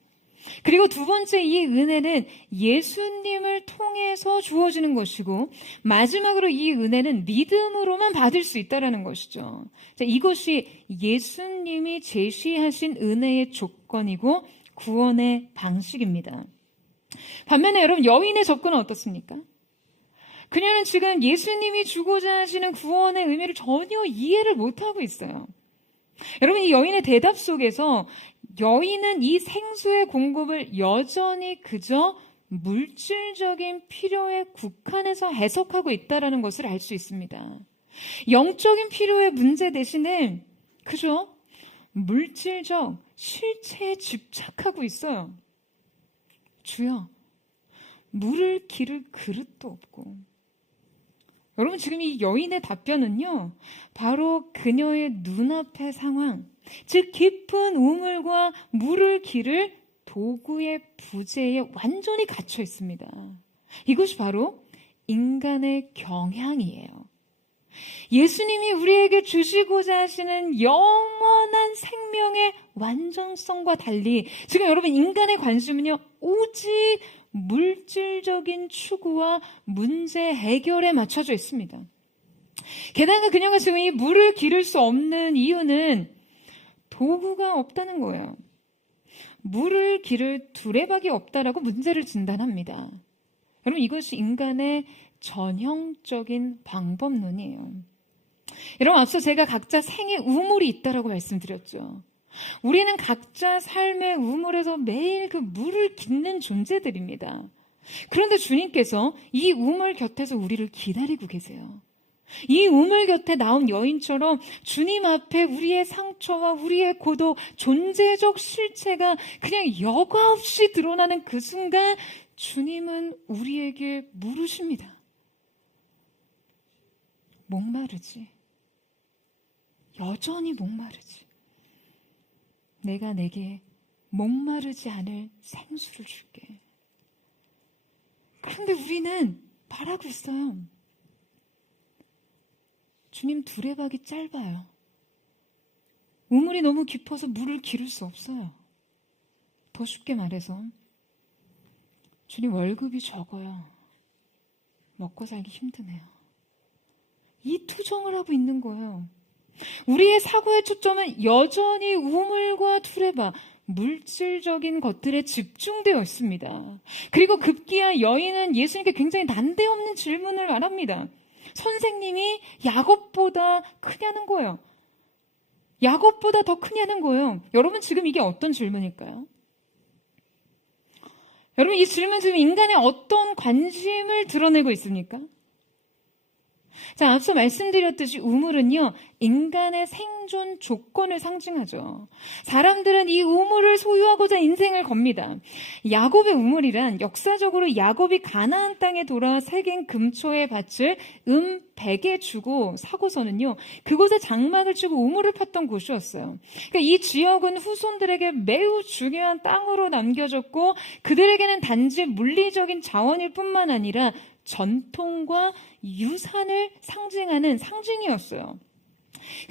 그리고 두 번째, 이 은혜는 예수님을 통해서 주어지는 것이고 마지막으로 이 은혜는 믿음으로만 받을 수 있다는 것이죠. 자, 이것이 예수님이 제시하신 은혜의 조건이고 구원의 방식입니다. 반면에 여러분, 여인의 접근은 어떻습니까? 그녀는 지금 예수님이 주고자 하시는 구원의 의미를 전혀 이해를 못하고 있어요. 여러분, 이 여인의 대답 속에서 여인은 이 생수의 공급을 여전히 그저 물질적인 필요에 국한해서 해석하고 있다는 것을 알 수 있습니다. 영적인 필요의 문제 대신에 그저 물질적 실체에 집착하고 있어요. 주여, 물을 기를 그릇도 없고. 여러분, 지금 이 여인의 답변은요, 바로 그녀의 눈앞의 상황, 즉 깊은 우물과 물을 기를 도구의 부재에 완전히 갇혀 있습니다. 이것이 바로 인간의 경향이에요. 예수님이 우리에게 주시고자 하시는 영원한 생명의 완전성과 달리 지금 여러분, 인간의 관심은요, 오직 물질적인 추구와 문제 해결에 맞춰져 있습니다. 게다가 그녀가 지금 이 물을 기를 수 없는 이유는 도구가 없다는 거예요. 물을 기를 두레박이 없다라고 문제를 진단합니다. 여러분, 이것이 인간의 전형적인 방법론이에요. 여러분, 앞서 제가 각자 생의 우물이 있다라고 말씀드렸죠. 우리는 각자 삶의 우물에서 매일 그 물을 깃는 존재들입니다. 그런데 주님께서 이 우물 곁에서 우리를 기다리고 계세요. 이 우물 곁에 나온 여인처럼 주님 앞에 우리의 상처와 우리의 고독, 존재적 실체가 그냥 여과 없이 드러나는 그 순간 주님은 우리에게 물으십니다. 목마르지? 여전히 목마르지? 내가 내게 목마르지 않을 생수를 줄게. 그런데 우리는 바라고 있어요. 주님, 두레박이 짧아요. 우물이 너무 깊어서 물을 기를 수 없어요. 더 쉽게 말해서 주님, 월급이 적어요. 먹고 살기 힘드네요. 이 투정을 하고 있는 거예요. 우리의 사고의 초점은 여전히 우물과 두레박, 물질적인 것들에 집중되어 있습니다. 그리고 급기야 여인은 예수님께 굉장히 난데없는 질문을 말합니다. 선생님이 야곱보다 크냐는 거예요. 야곱보다 더 크냐는 거예요. 여러분, 지금 이게 어떤 질문일까요? 여러분, 이 질문 지금 인간의 어떤 관심을 드러내고 있습니까? 자, 앞서 말씀드렸듯이 우물은요, 인간의 생존 조건을 상징하죠. 사람들은 이 우물을 소유하고자 인생을 겁니다. 야곱의 우물이란 역사적으로 야곱이 가나안 땅에 돌아와 새긴 금초의 밭을 100에 주고 사고서는요, 그곳에 장막을 치고 우물을 팠던 곳이었어요. 그러니까 이 지역은 후손들에게 매우 중요한 땅으로 남겨졌고, 그들에게는 단지 물리적인 자원일 뿐만 아니라 전통과 유산을 상징하는 상징이었어요.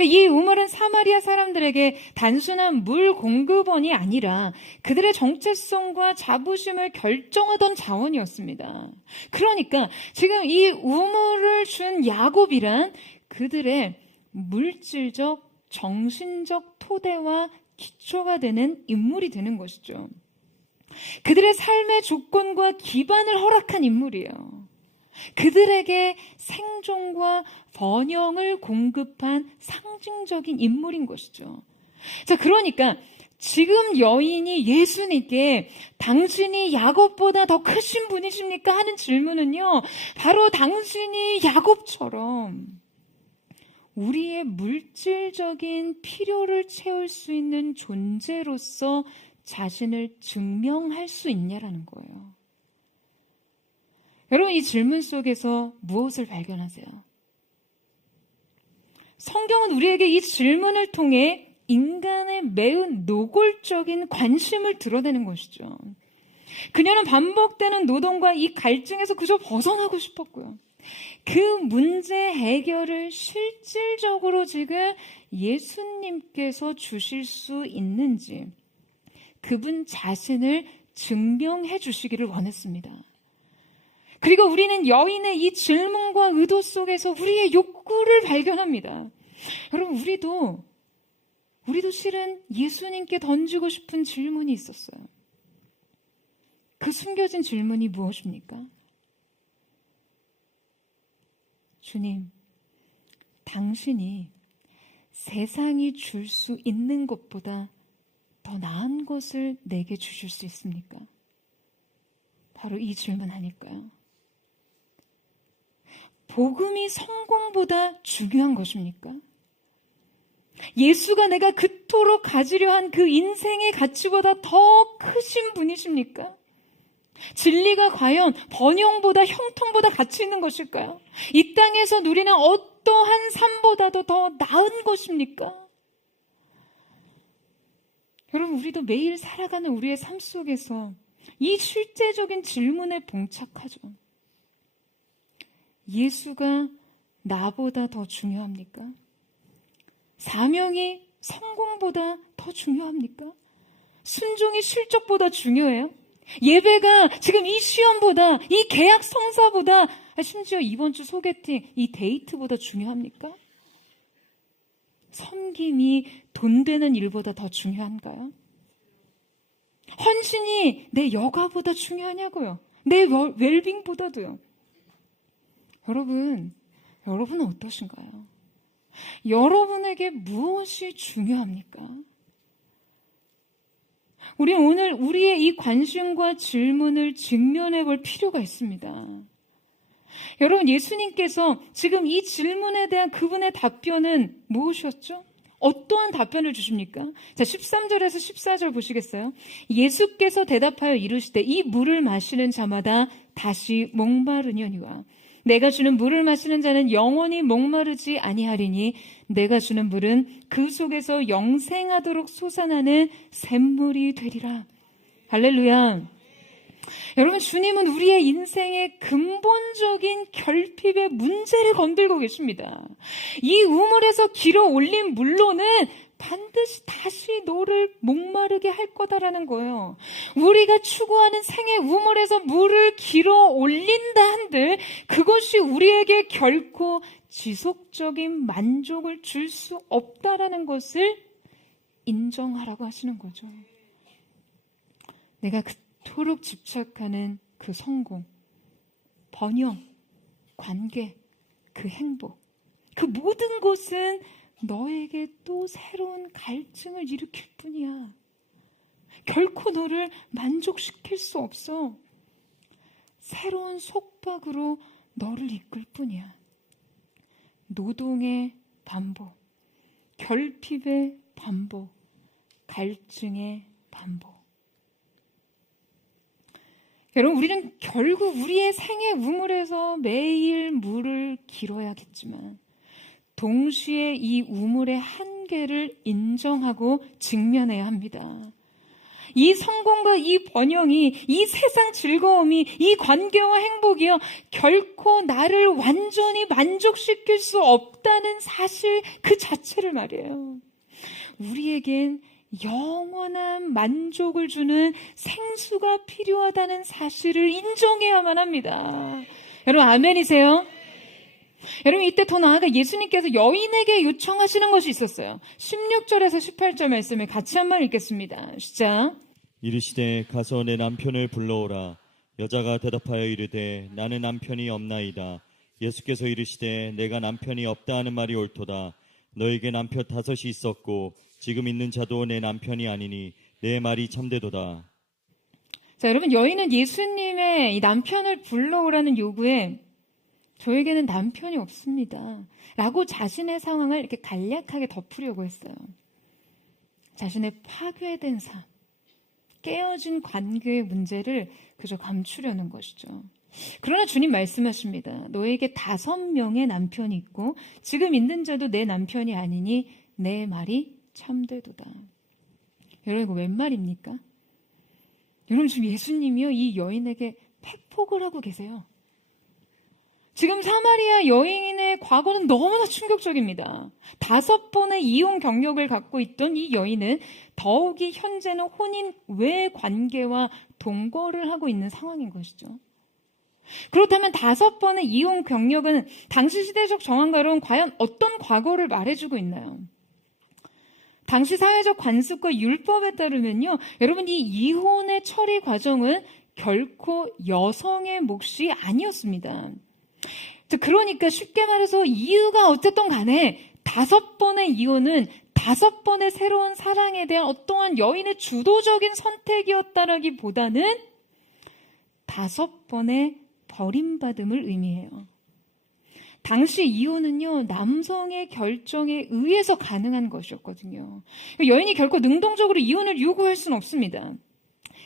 이 우물은 사마리아 사람들에게 단순한 물 공급원이 아니라 그들의 정체성과 자부심을 결정하던 자원이었습니다. 그러니까 지금 이 우물을 준 야곱이란 그들의 물질적, 정신적 토대와 기초가 되는 인물이 되는 것이죠. 그들의 삶의 조건과 기반을 허락한 인물이에요. 그들에게 생존과 번영을 공급한 상징적인 인물인 것이죠. 자, 그러니까 지금 여인이 예수님께 당신이 야곱보다 더 크신 분이십니까? 하는 질문은요, 바로 당신이 야곱처럼 우리의 물질적인 필요를 채울 수 있는 존재로서 자신을 증명할 수 있냐라는 거예요. 여러분, 이 질문 속에서 무엇을 발견하세요? 성경은 우리에게 이 질문을 통해 인간의 매우 노골적인 관심을 드러내는 것이죠. 그녀는 반복되는 노동과 이 갈증에서 그저 벗어나고 싶었고요. 그 문제 해결을 실질적으로 지금 예수님께서 주실 수 있는지 그분 자신을 증명해 주시기를 원했습니다. 그리고 우리는 여인의 이 질문과 의도 속에서 우리의 욕구를 발견합니다. 여러분, 우리도 실은 예수님께 던지고 싶은 질문이 있었어요. 그 숨겨진 질문이 무엇입니까? 주님, 당신이 세상이 줄 수 있는 것보다 더 나은 것을 내게 주실 수 있습니까? 바로 이 질문 아닐까요? 복음이 성공보다 중요한 것입니까? 예수가 내가 그토록 가지려 한 그 인생의 가치보다 더 크신 분이십니까? 진리가 과연 번영보다 형통보다 가치 있는 것일까요? 이 땅에서 누리는 어떠한 삶보다도 더 나은 것입니까? 여러분, 우리도 매일 살아가는 우리의 삶 속에서 이 실제적인 질문에 봉착하죠. 예수가 나보다 더 중요합니까? 사명이 성공보다 더 중요합니까? 순종이 실적보다 중요해요? 예배가 지금 이 시험보다, 이 계약 성사보다 심지어 이번 주 소개팅, 이 데이트보다 중요합니까? 섬김이 돈 되는 일보다 더 중요한가요? 헌신이 내 여가보다 중요하냐고요? 내 웰빙보다도요? 여러분은 어떠신가요? 여러분에게 무엇이 중요합니까? 우리는 오늘 우리의 이 관심과 질문을 직면해 볼 필요가 있습니다. 여러분, 예수님께서 지금 이 질문에 대한 그분의 답변은 무엇이었죠? 어떠한 답변을 주십니까? 자, 13절에서 14절 보시겠어요? 예수께서 대답하여 이르시되 이 물을 마시는 자마다 다시 목마르려니와 내가 주는 물을 마시는 자는 영원히 목마르지 아니하리니 내가 주는 물은 그 속에서 영생하도록 솟아나는 샘물이 되리라. 할렐루야. 여러분, 주님은 우리의 인생의 근본적인 결핍의 문제를 건들고 계십니다. 이 우물에서 길어 올린 물로는 반드시 다시 너를 목마르게 할 거다라는 거예요. 우리가 추구하는 생의 우물에서 물을 길어 올린다 한들 그것이 우리에게 결코 지속적인 만족을 줄 수 없다라는 것을 인정하라고 하시는 거죠. 내가 그토록 집착하는 그 성공, 번영, 관계, 그 행복, 그 모든 것은 너에게 또 새로운 갈증을 일으킬 뿐이야. 결코 너를 만족시킬 수 없어. 새로운 속박으로 너를 이끌 뿐이야. 노동의 반복, 결핍의 반복, 갈증의 반복. 여러분, 우리는 결국 우리의 생의 우물에서 매일 물을 길어야겠지만 동시에 이 우물의 한계를 인정하고 직면해야 합니다. 이 성공과 이 번영이, 이 세상 즐거움이, 이 관계와 행복이요, 결코 나를 완전히 만족시킬 수 없다는 사실 그 자체를 말이에요. 우리에겐 영원한 만족을 주는 생수가 필요하다는 사실을 인정해야만 합니다. 여러분, 아멘이세요? 여러분, 이때 더 나아가 예수님께서 여인에게 요청하시는 것이 있었어요. 16절에서 18절 말씀을 같이 한번 읽겠습니다. 시작. 이르시되 가서 내 남편을 불러오라. 여자가 대답하여 이르되 나는 남편이 없나이다. 예수께서 이르시되 내가 남편이 없다 하는 말이 옳도다. 너에게 남편 5이 있었고 지금 있는 자도 내 남편이 아니니 내 말이 참되도다. 자, 여러분, 여인은 예수님의 이 남편을 불러오라는 요구에 저에게는 남편이 없습니다 라고 자신의 상황을 이렇게 간략하게 덮으려고 했어요. 자신의 파괴된 삶, 깨어진 관계의 문제를 그저 감추려는 것이죠. 그러나 주님 말씀하십니다. 너에게 5명의 남편이 있고 지금 있는 자도 내 남편이 아니니 내 말이 참되도다. 여러분, 이거 웬 말입니까? 여러분, 지금 예수님이요, 이 여인에게 팩폭을 하고 계세요. 지금 사마리아 여인의 과거는 너무나 충격적입니다. 5번의 이혼 경력을 갖고 있던 이 여인은 더욱이 현재는 혼인 외 관계와 동거를 하고 있는 상황인 것이죠. 그렇다면 5번의 이혼 경력은 당시 시대적 정황가로는 과연 어떤 과거를 말해주고 있나요? 당시 사회적 관습과 율법에 따르면요, 여러분, 이 이혼의 처리 과정은 결코 여성의 몫이 아니었습니다. 그러니까 쉽게 말해서 이유가 어쨌든 간에 5번의 이혼은 5번의 새로운 사랑에 대한 어떠한 여인의 주도적인 선택이었다라기보다는 5번의 버림받음을 의미해요. 당시 이혼은요, 남성의 결정에 의해서 가능한 것이었거든요. 여인이 결코 능동적으로 이혼을 요구할 수는 없습니다.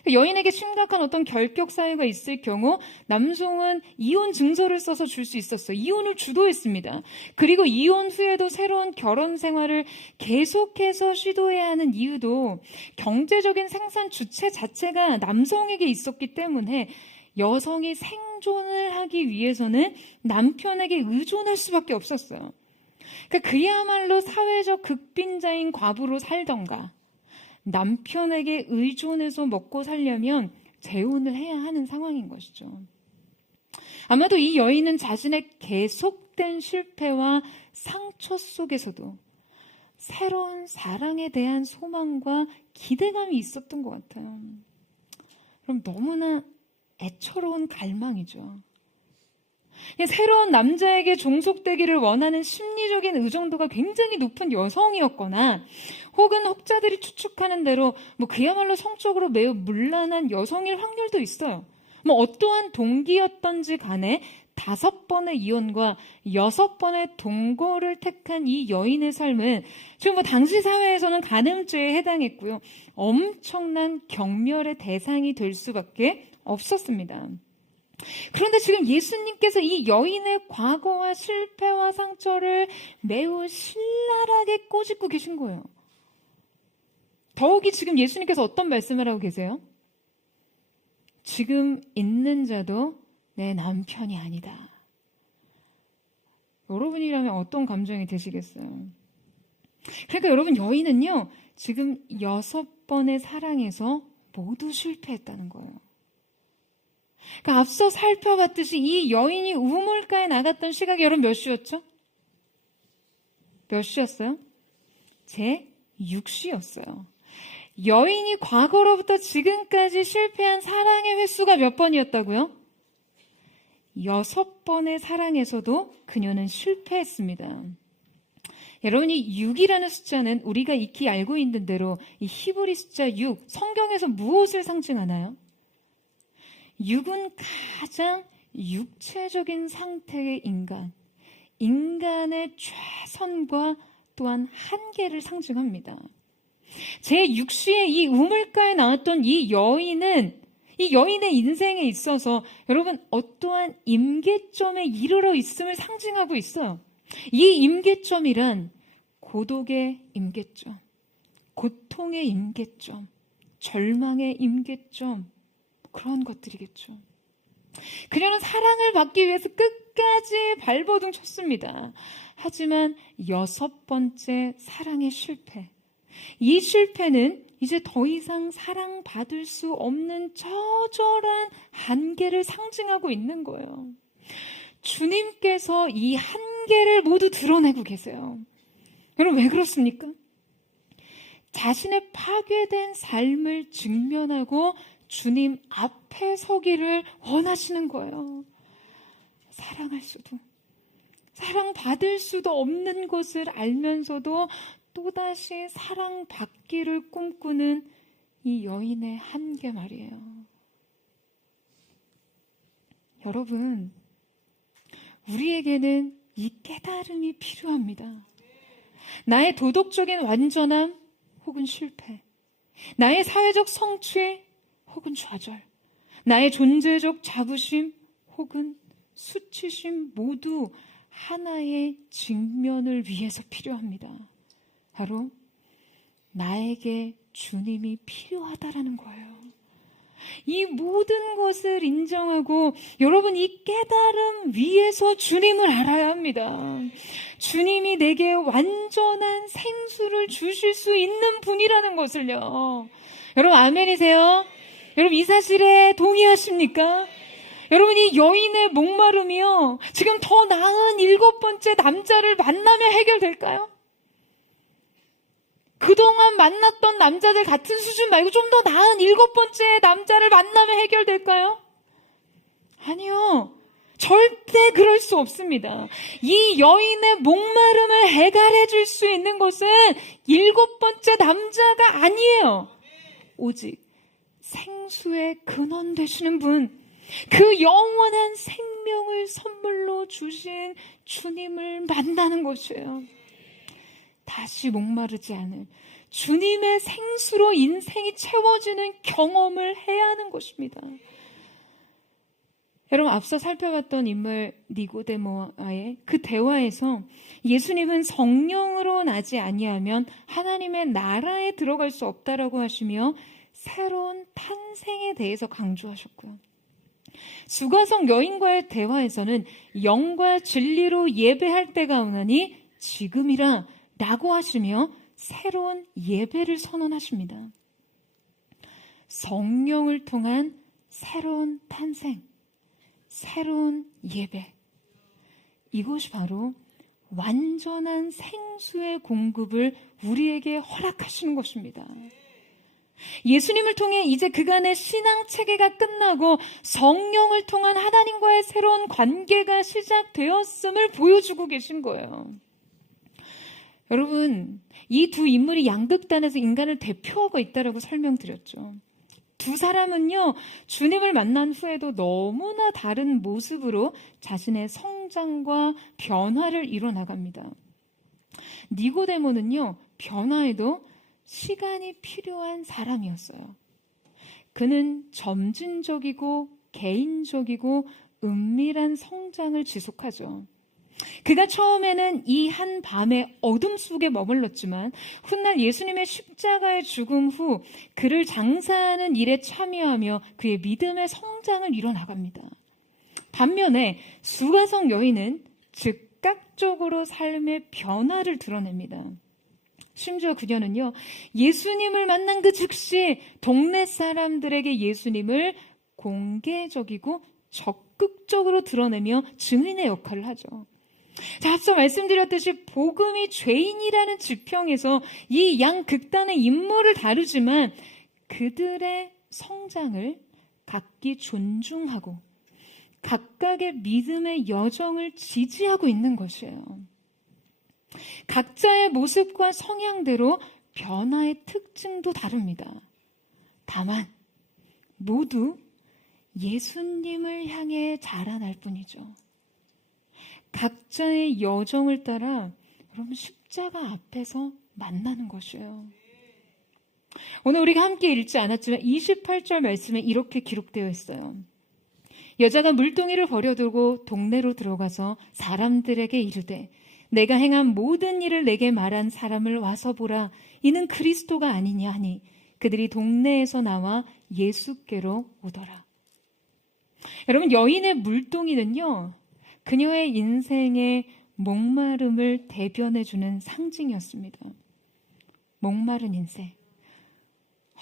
여인에게 심각한 어떤 결격 사유가 있을 경우 남성은 이혼 증서를 써서 줄 수 있었어요. 이혼을 주도했습니다. 그리고 이혼 후에도 새로운 결혼 생활을 계속해서 시도해야 하는 이유도 경제적인 생산 주체 자체가 남성에게 있었기 때문에 여성이 생존을 하기 위해서는 남편에게 의존할 수밖에 없었어요. 그러니까 그야말로 사회적 극빈자인 과부로 살던가 남편에게 의존해서 먹고 살려면 재혼을 해야 하는 상황인 것이죠. 아마도 이 여인은 자신의 계속된 실패와 상처 속에서도 새로운 사랑에 대한 소망과 기대감이 있었던 것 같아요. 그럼 너무나 애처로운 갈망이죠. 새로운 남자에게 종속되기를 원하는 심리적인 의존도가 굉장히 높은 여성이었거나 혹은 혹자들이 추측하는 대로 그야말로 성적으로 매우 문란한 여성일 확률도 있어요. 어떠한 동기였던지 간에 5번의 이혼과 6번의 동거를 택한 이 여인의 삶은 지금 당시 사회에서는 간음죄에 해당했고요. 엄청난 경멸의 대상이 될 수밖에 없었습니다. 그런데 지금 예수님께서 이 여인의 과거와 실패와 상처를 매우 신랄하게 꼬집고 계신 거예요. 더욱이 지금 예수님께서 어떤 말씀을 하고 계세요? 지금 있는 자도 내 남편이 아니다. 여러분이라면 어떤 감정이 드시겠어요? 그러니까 여러분, 여인은요, 지금 6번의 사랑에서 모두 실패했다는 거예요. 그러니까 앞서 살펴봤듯이 이 여인이 우물가에 나갔던 시각이 여러분 몇 시였죠? 몇 시였어요? 제 6시였어요. 여인이 과거로부터 지금까지 실패한 사랑의 횟수가 몇 번이었다고요? 6번의 사랑에서도 그녀는 실패했습니다. 여러분, 이 6이라는 숫자는 우리가 익히 알고 있는 대로 이 히브리 숫자 6, 성경에서 무엇을 상징하나요? 6은 가장 육체적인 상태의 인간의 최선과 또한 한계를 상징합니다. 제6시에 이 우물가에 나왔던 이 여인의 인생에 있어서 여러분 어떠한 임계점에 이르러 있음을 상징하고 있어요. 이 임계점이란 고독의 임계점, 고통의 임계점, 절망의 임계점, 그런 것들이겠죠. 그녀는 사랑을 받기 위해서 끝까지 발버둥 쳤습니다. 하지만 6번째 사랑의 실패. 이 실패는 이제 더 이상 사랑받을 수 없는 처절한 한계를 상징하고 있는 거예요. 주님께서 이 한계를 모두 드러내고 계세요. 여러분, 왜 그렇습니까? 자신의 파괴된 삶을 직면하고 주님 앞에 서기를 원하시는 거예요. 사랑할 수도, 사랑받을 수도 없는 것을 알면서도 또다시 사랑받기를 꿈꾸는 이 여인의 한계 말이에요. 여러분, 우리에게는 이 깨달음이 필요합니다. 나의 도덕적인 완전함 혹은 실패, 나의 사회적 성취 혹은 좌절, 나의 존재적 자부심 혹은 수치심 모두 하나의 직면을 위해서 필요합니다. 바로 나에게 주님이 필요하다라는 거예요. 이 모든 것을 인정하고 여러분, 이 깨달음 위에서 주님을 알아야 합니다. 주님이 내게 완전한 생수를 주실 수 있는 분이라는 것을요. 여러분, 아멘이세요? 여러분, 이 사실에 동의하십니까? 여러분, 이 여인의 목마름이요, 지금 더 나은 7번째 남자를 만나면 해결될까요? 그동안 만났던 남자들 같은 수준 말고 좀 더 나은 7번째 남자를 만나면 해결될까요? 아니요. 절대 그럴 수 없습니다. 이 여인의 목마름을 해결해 줄 수 있는 것은 7번째 남자가 아니에요. 오직 생수의 근원 되시는 분, 그 영원한 생명을 선물로 주신 주님을 만나는 것이에요. 다시 목마르지 않을 주님의 생수로 인생이 채워지는 경험을 해야 하는 것입니다. 여러분, 앞서 살펴봤던 인물 니고데모와의 그 대화에서 예수님은 성령으로 나지 아니하면 하나님의 나라에 들어갈 수 없다라고 하시며 새로운 탄생에 대해서 강조하셨고요. 수가성 여인과의 대화에서는 영과 진리로 예배할 때가 오나니 지금이라 라고 하시며 새로운 예배를 선언하십니다. 성령을 통한 새로운 탄생, 새로운 예배. 이것이 바로 완전한 생수의 공급을 우리에게 허락하시는 것입니다. 예수님을 통해 이제 그간의 신앙 체계가 끝나고 성령을 통한 하나님과의 새로운 관계가 시작되었음을 보여주고 계신 거예요. 여러분, 이 두 인물이 양극단에서 인간을 대표하고 있다라고 설명드렸죠. 두 사람은요, 주님을 만난 후에도 너무나 다른 모습으로 자신의 성장과 변화를 이뤄나갑니다. 니고데모는요, 변화에도 시간이 필요한 사람이었어요. 그는 점진적이고 개인적이고 은밀한 성장을 지속하죠. 그가 처음에는 이 한 밤의 어둠 속에 머물렀지만 훗날 예수님의 십자가의 죽음 후 그를 장사하는 일에 참여하며 그의 믿음의 성장을 이뤄나갑니다. 반면에 수가성 여인은 즉각적으로 삶의 변화를 드러냅니다. 심지어 그녀는요, 예수님을 만난 그 즉시 동네 사람들에게 예수님을 공개적이고 적극적으로 드러내며 증인의 역할을 하죠. 자, 앞서 말씀드렸듯이 복음이 죄인이라는 지평에서 이 양극단의 인물을 다루지만 그들의 성장을 각기 존중하고 각각의 믿음의 여정을 지지하고 있는 것이에요. 각자의 모습과 성향대로 변화의 특징도 다릅니다. 다만 모두 예수님을 향해 자라날 뿐이죠. 각자의 여정을 따라 여러분 십자가 앞에서 만나는 것이에요. 오늘 우리가 함께 읽지 않았지만 28절 말씀에 이렇게 기록되어 있어요. 여자가 물동이를 버려두고 동네로 들어가서 사람들에게 이르되 내가 행한 모든 일을 내게 말한 사람을 와서 보라. 이는 그리스도가 아니냐 하니 그들이 동네에서 나와 예수께로 오더라. 여러분, 여인의 물동이는요, 그녀의 인생의 목마름을 대변해주는 상징이었습니다. 목마른 인생,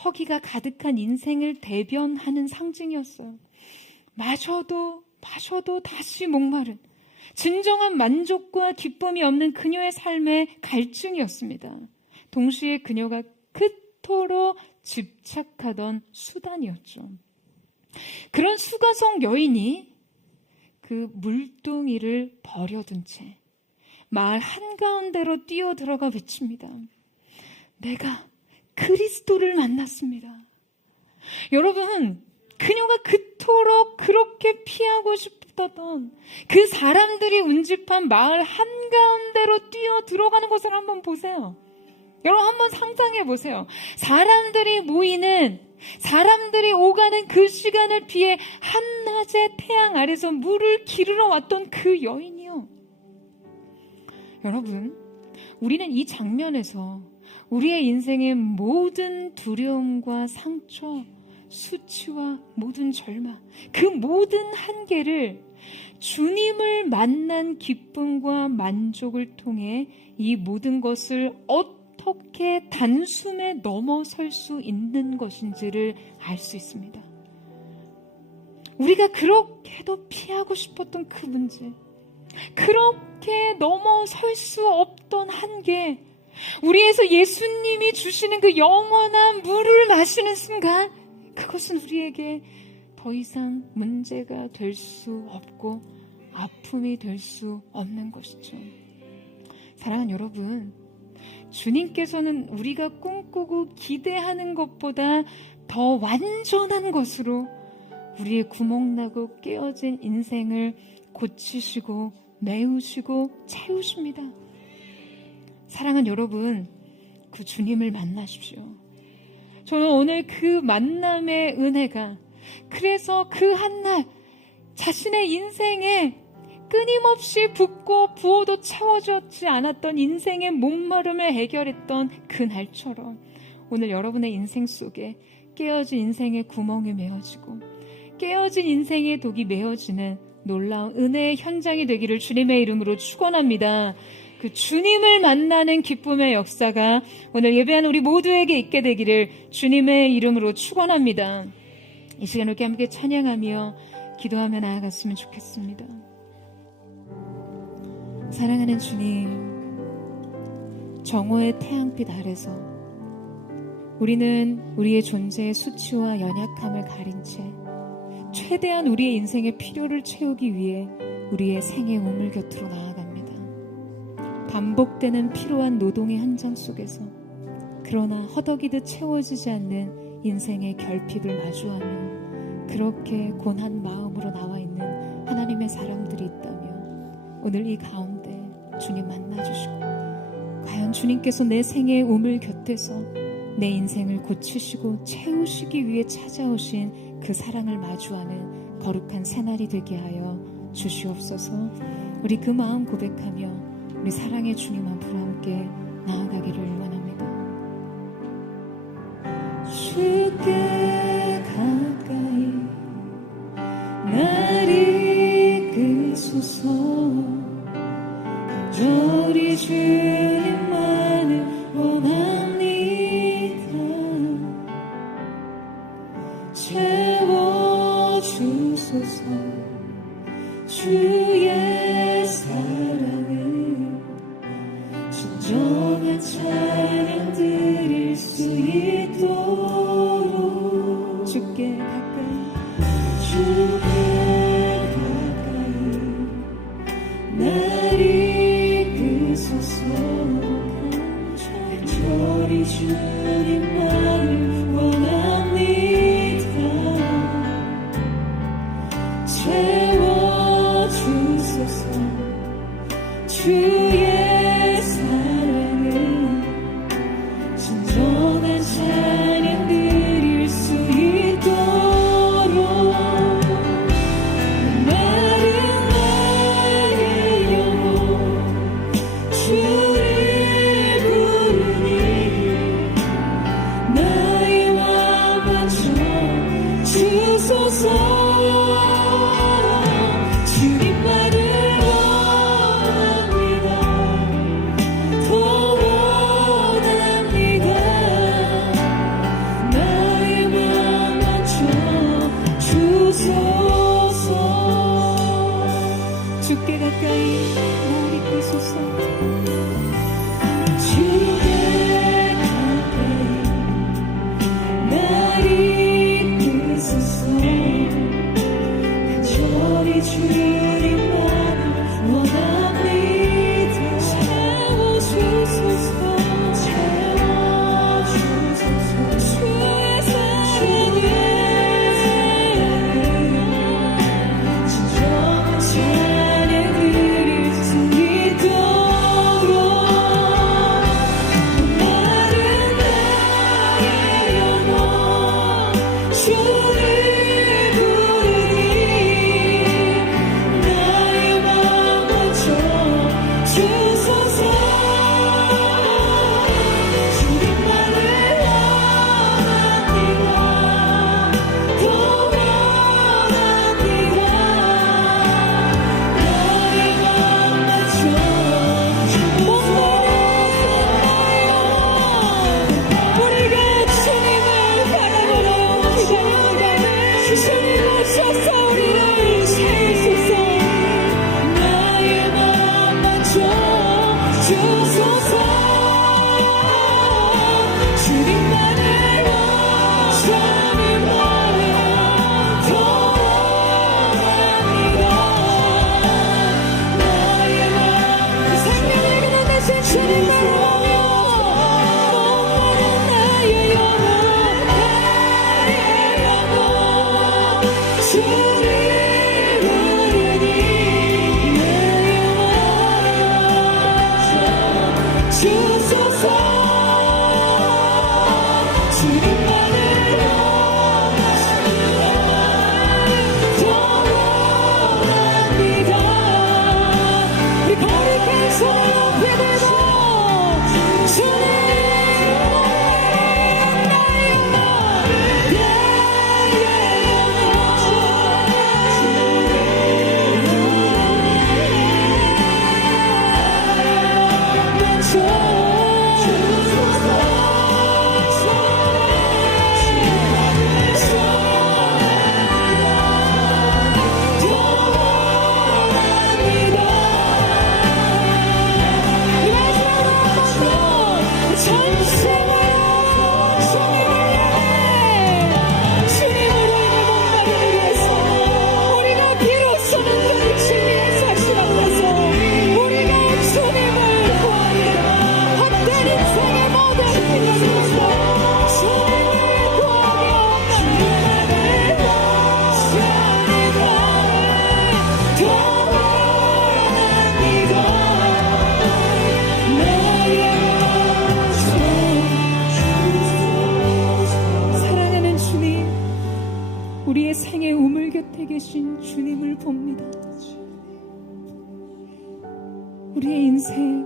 허기가 가득한 인생을 대변하는 상징이었어요. 마셔도 다시 목마른, 진정한 만족과 기쁨이 없는 그녀의 삶의 갈증이었습니다. 동시에 그녀가 그토록 집착하던 수단이었죠. 그런 수가성 여인이 그 물동이를 버려둔 채 마을 한가운데로 뛰어들어가 외칩니다. 내가 그리스도를 만났습니다. 여러분, 그녀가 그토록 그렇게 피하고 싶었던 그 사람들이 운집한 마을 한가운데로 뛰어들어가는 것을 한번 보세요. 여러분, 한번 상상해 보세요. 사람들이 모이는, 사람들이 오가는 그 시간을 피해 한낮의 태양 아래서 물을 기르러 왔던 그 여인이요. 여러분, 우리는 이 장면에서 우리의 인생의 모든 두려움과 상처, 수치와 모든 절망, 그 모든 한계를 주님을 만난 기쁨과 만족을 통해 이 모든 것을 어떻게 단숨에 넘어설 수 있는 것인지를 알 수 있습니다. 우리가 그렇게도 피하고 싶었던 그 문제, 그렇게 넘어설 수 없던 한계, 우리에서 예수님이 주시는 그 영원한 물을 마시는 순간 그것은 우리에게 더 이상 문제가 될 수 없고 아픔이 될 수 없는 것이죠. 사랑하는 여러분, 주님께서는 우리가 꿈꾸고 기대하는 것보다 더 완전한 것으로 우리의 구멍나고 깨어진 인생을 고치시고 메우시고 채우십니다. 사랑하는 여러분, 그 주님을 만나십시오. 저는 오늘 그 만남의 은혜가, 그래서 그 한날 자신의 인생에 끊임없이 붓고 부어도 채워졌지 않았던 인생의 목마름을 해결했던 그날처럼 오늘 여러분의 인생 속에 깨어진 인생의 구멍이 메어지고 깨어진 인생의 독이 메어지는 놀라운 은혜의 현장이 되기를 주님의 이름으로 축원합니다. 그 주님을 만나는 기쁨의 역사가 오늘 예배한 우리 모두에게 있게 되기를 주님의 이름으로 축원합니다. 이 시간 이렇게 함께 찬양하며 기도하며 나아갔으면 좋겠습니다. 사랑하는 주님, 정오의 태양빛 아래서 우리는 우리의 존재의 수치와 연약함을 가린 채 최대한 우리의 인생의 필요를 채우기 위해 우리의 생의 우물 곁으로 나아갑니다. 반복되는 피로한 노동의 현장 속에서 그러나 허덕이듯 채워지지 않는 인생의 결핍을 마주하며 그렇게 고난 마음으로 나와 있는 하나님의 사람들이 있다면 오늘 이 가운데 주님 만나주시고 과연 주님께서 내 생의 우물 곁에서 내 인생을 고치시고 채우시기 위해 찾아오신 그 사랑을 마주하는 거룩한 새날이 되게 하여 주시옵소서. 우리 그 마음 고백하며 우리 사랑의 주님 앞으로 함께 나아가기를 원합니다. 주께 가까이 날 이끄소서. 간절히 주님만을 원합니다. 채워주소서. 주의 사랑을 진정한 찬양 드릴 수 있도록 주께 가까이 날 이끄소서. 간절히 주님만을 원합니다. 채워주소서. 주의 사랑을 진정한 찬양 드릴 수 있도록 나는 나의 영혼 주를 부르니 나의 맘 맞춰 주소서. 주님만을 원합니다. 더 원합니다. 나의 맘 맞춰 주소서. 주께 가까이 날 이끄소서. 주께 가까이 날 이끄소서. 간절히 주님만을 원합니다. 채워주소서. 채워주소서. 주의 사랑을 진정한 찬양 드릴 수 있도록 나는 나의 영혼 주를 부르니 나의 맘 맞춰 주소서. 주님만을 원합니다. 더 원합니다. 나의 맘 맞춰 우리가 주님을 바라보며 기다립니다. 주님 오셔서 우리를 채우소서. 나의 맘 맞춰 주소서. 주님만을 원합니다. 더 원합니다. 나의 맘 생명을 그려내신 주님을 원하며 나의 영혼 주를 부르니 나의 맘 주소서. 주님만을 원합니다. 더 원합니다. 이 거룩한 손 앞에 들고 주님 나의 영혼 주소서. 우리의 인생,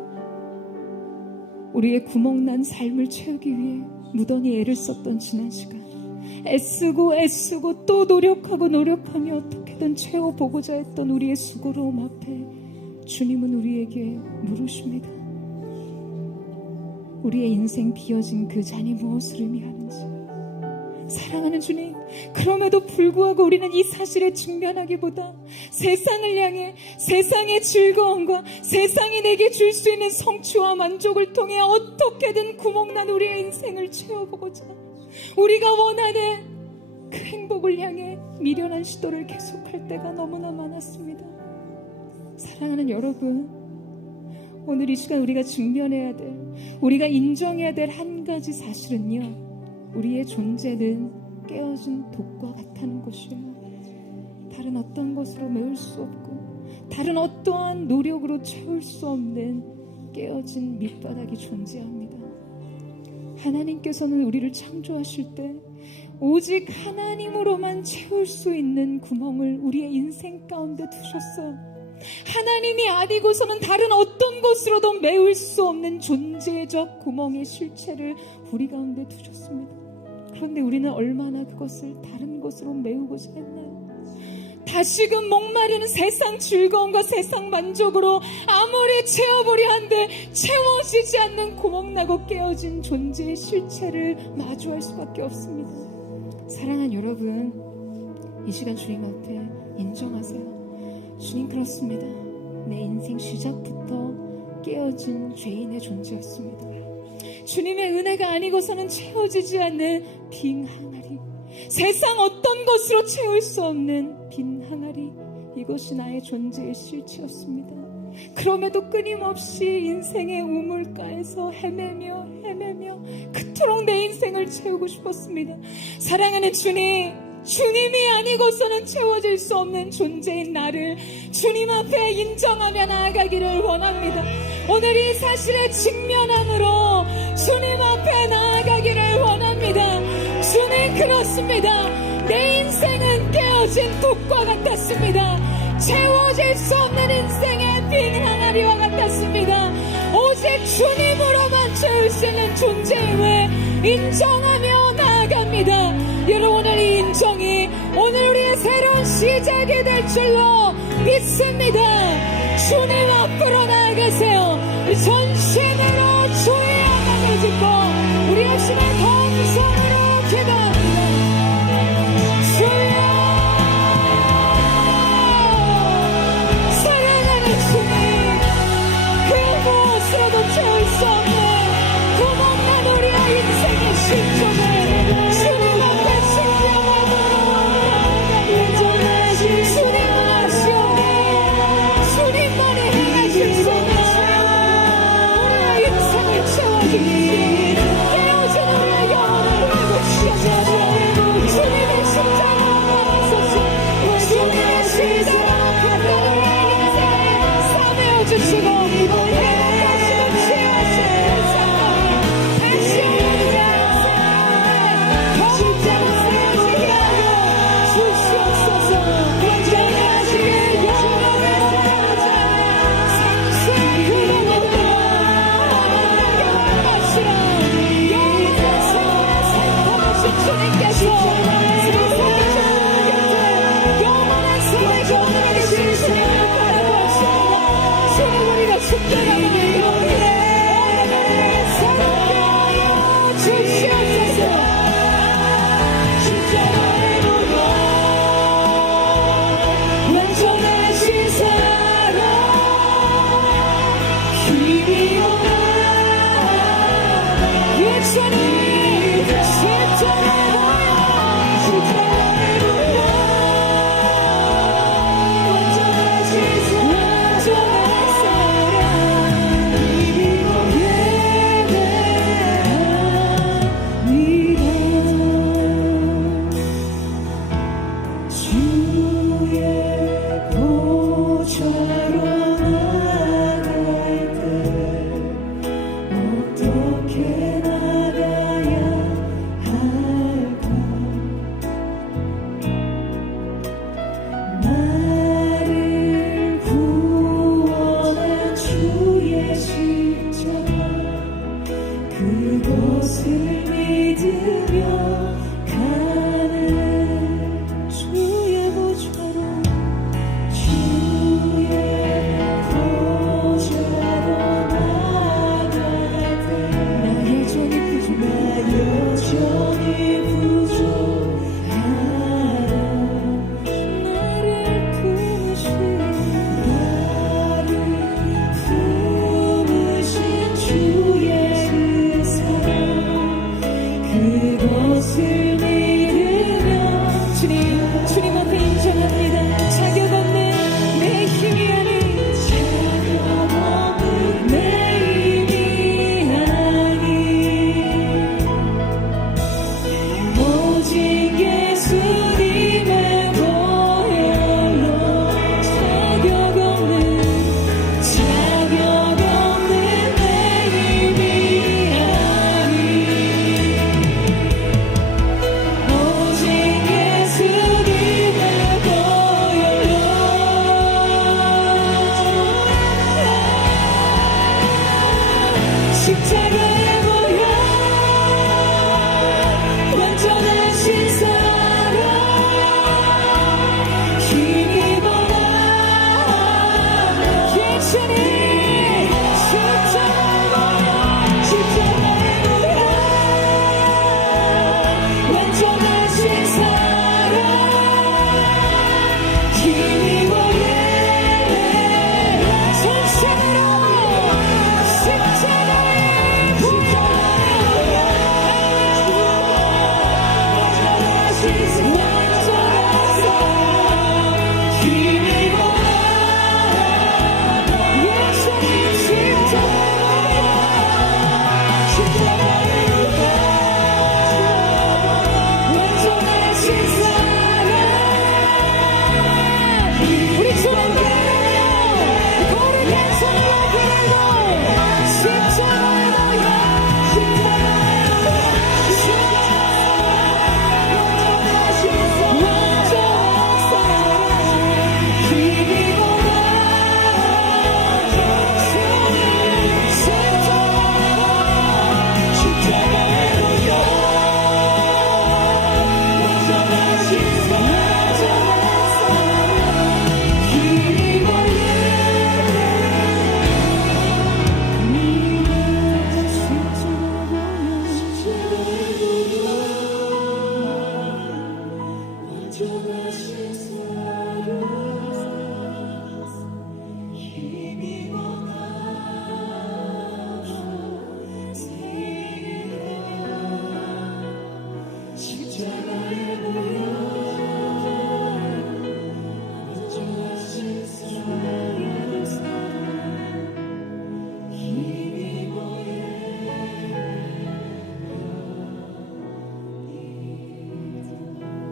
우리의 구멍난 삶을 채우기 위해 무던히 애를 썼던 지난 시간, 애쓰고 또 노력하며 어떻게든 채워보고자 했던 우리의 수고로움 앞에 주님은 우리에게 물으십니다. 우리의 인생 비어진 그 잔이 무엇을 의미하는지. 사랑하는 주님, 그럼에도 불구하고 우리는 이 사실에 직면하기보다 세상을 향해 세상의 즐거움과 세상이 내게 줄 수 있는 성취와 만족을 통해 어떻게든 구멍난 우리의 인생을 채워보고자 우리가 원하는 그 행복을 향해 미련한 시도를 계속할 때가 너무나 많았습니다. 사랑하는 여러분, 오늘 이 시간 우리가 직면해야 될, 우리가 인정해야 될 한 가지 사실은요, 우리의 존재는 깨어진 독과 같다는 것이에요. 다른 어떤 것으로 메울 수 없고 다른 어떠한 노력으로 채울 수 없는 깨어진 밑바닥이 존재합니다. 하나님께서는 우리를 창조하실 때 오직 하나님으로만 채울 수 있는 구멍을 우리의 인생 가운데 두셨어요. 하나님이 아니고서는 다른 어떤 것으로도 메울 수 없는 존재적 구멍의 실체를 우리 가운데 두셨습니다. 그런데 우리는 얼마나 그것을 다른 것으로 메우고자 했나요? 다시금 목마르는 세상 즐거움과 세상 만족으로 아무리 채워보려 한들 채워지지 않는 구멍나고 깨어진 존재의 실체를 마주할 수밖에 없습니다. 사랑하는 여러분, 이 시간 주님 앞에 인정하세요. 주님, 그렇습니다. 내 인생 시작부터 깨어진 죄인의 존재였습니다. 주님의 은혜가 아니고서는 채워지지 않는 빈 항아리, 세상 어떤 것으로 채울 수 없는 빈 항아리, 이것이 나의 존재의 실체였습니다. 그럼에도 끊임없이 인생의 우물가에서 헤매며 그토록 내 인생을 채우고 싶었습니다. 사랑하는 주님, 주님이 아니고서는 채워질 수 없는 존재인 나를 주님 앞에 인정하며 나아가기를 원합니다. 오늘 이 사실에 직면함으로 주님 앞에 나아가기를 원합니다. 주님, 그렇습니다. 내 인생은 깨어진 독과 같았습니다. 채워질 수 없는 인생의 빈 항아리와 같았습니다. 오직 주님으로만 채울 수 있는 존재임을 인정하며 나아갑니다. 여러분, 오늘 이 인정이 오늘 우리의 새로운 시작이 될 줄로 믿습니다. 주님 앞으로 나아가세요. 전심으로 주의 영광을 짓고 우리 하시는 동성으로 기도합니다. 주여, 사랑하는 주님, 그 무엇으로도 채울 수 없는 구멍난 우리의 인생의 실존을 주님 앞에 신령함으로 주님만 하시오니 주님만이 행하실 수 없는 우리의 인생을 채워주시니 깨어진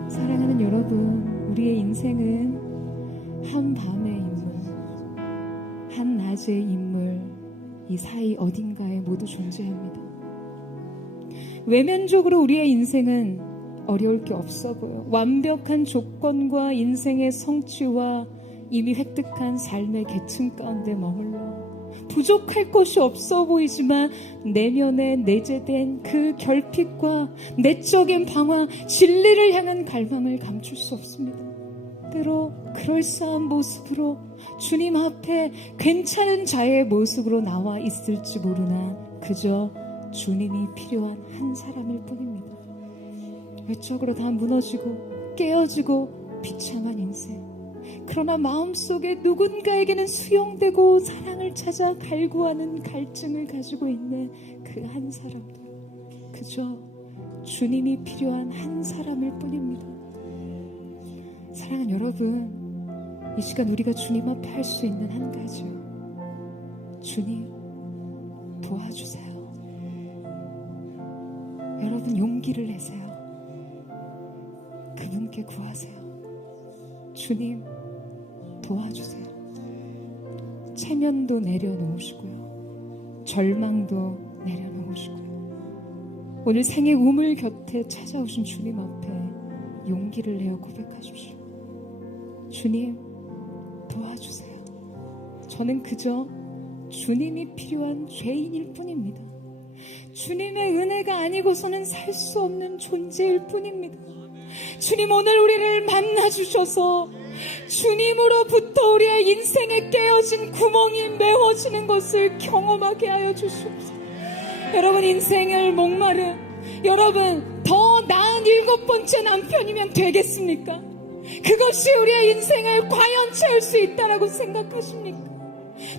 사랑하는 여러분, 우리의 인생은 한 밤의 인물, 한 낮의 인물, 이 사이 어딘가에 모두 존재합니다. 외면적으로 우리의 인생은 어려울 게 없어 보여. 완벽한 조건과 인생의 성취와 이미 획득한 삶의 계층 가운데 머물러 부족할 것이 없어 보이지만 내면에 내재된 그 결핍과 내적인 방황, 진리를 향한 갈망을 감출 수 없습니다. 때로 그럴싸한 모습으로 주님 앞에 괜찮은 자의 모습으로 나와 있을지 모르나 그저 주님이 필요한 한 사람일 뿐입니다. 외적으로 다 무너지고 깨어지고 비참한 인생. 그러나 마음속에 누군가에게는 수용되고 사랑을 찾아 갈구하는 갈증을 가지고 있는 그 한 사람들. 그저 주님이 필요한 한 사람일 뿐입니다. 사랑하는 여러분, 이 시간 우리가 주님 앞에 할 수 있는 한 가지요. 주님, 도와주세요. 여러분 용기를 내세요. 그분께 구하세요. 주님, 도와주세요. 체면도 내려놓으시고요. 절망도 내려놓으시고요. 오늘 생의 우물 곁에 찾아오신 주님 앞에 용기를 내어 고백하십시오. 주님, 도와주세요. 저는 그저 주님이 필요한 죄인일 뿐입니다. 주님의 은혜가 아니고서는 살 수 없는 존재일 뿐입니다. 주님, 오늘 우리를 만나주셔서 주님으로부터 우리의 인생에 깨어진 구멍이 메워지는 것을 경험하게 하여 주시옵소서. 여러분, 인생을 목마른 여러분, 더 나은 7번째 남편이면 되겠습니까? 그것이 우리의 인생을 과연 채울 수 있다라고 생각하십니까?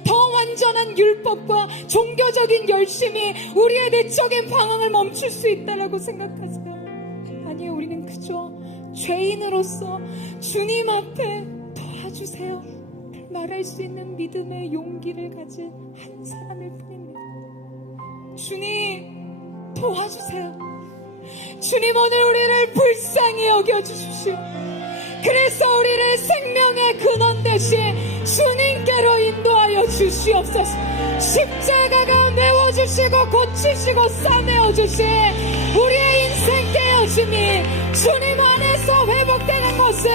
더 완전한 율법과 종교적인 열심이 우리의 내적인 방황을 멈출 수 있다라고 생각하세요? 아니요, 우리는 그저 죄인으로서 주님 앞에 도와주세요 말할 수 있는 믿음의 용기를 가진 한 사람일 뿐입니다. 주님, 도와주세요. 주님, 오늘 우리를 불쌍히 여겨주십시오. 그래서 우리를 생명의 근원 대신 주님께로 인도하여 주시옵소서. 십자가가 메워주시고 고치시고 싸매어주신 우리의 인생 깨어짐이 주님 안에서 회복되는 것을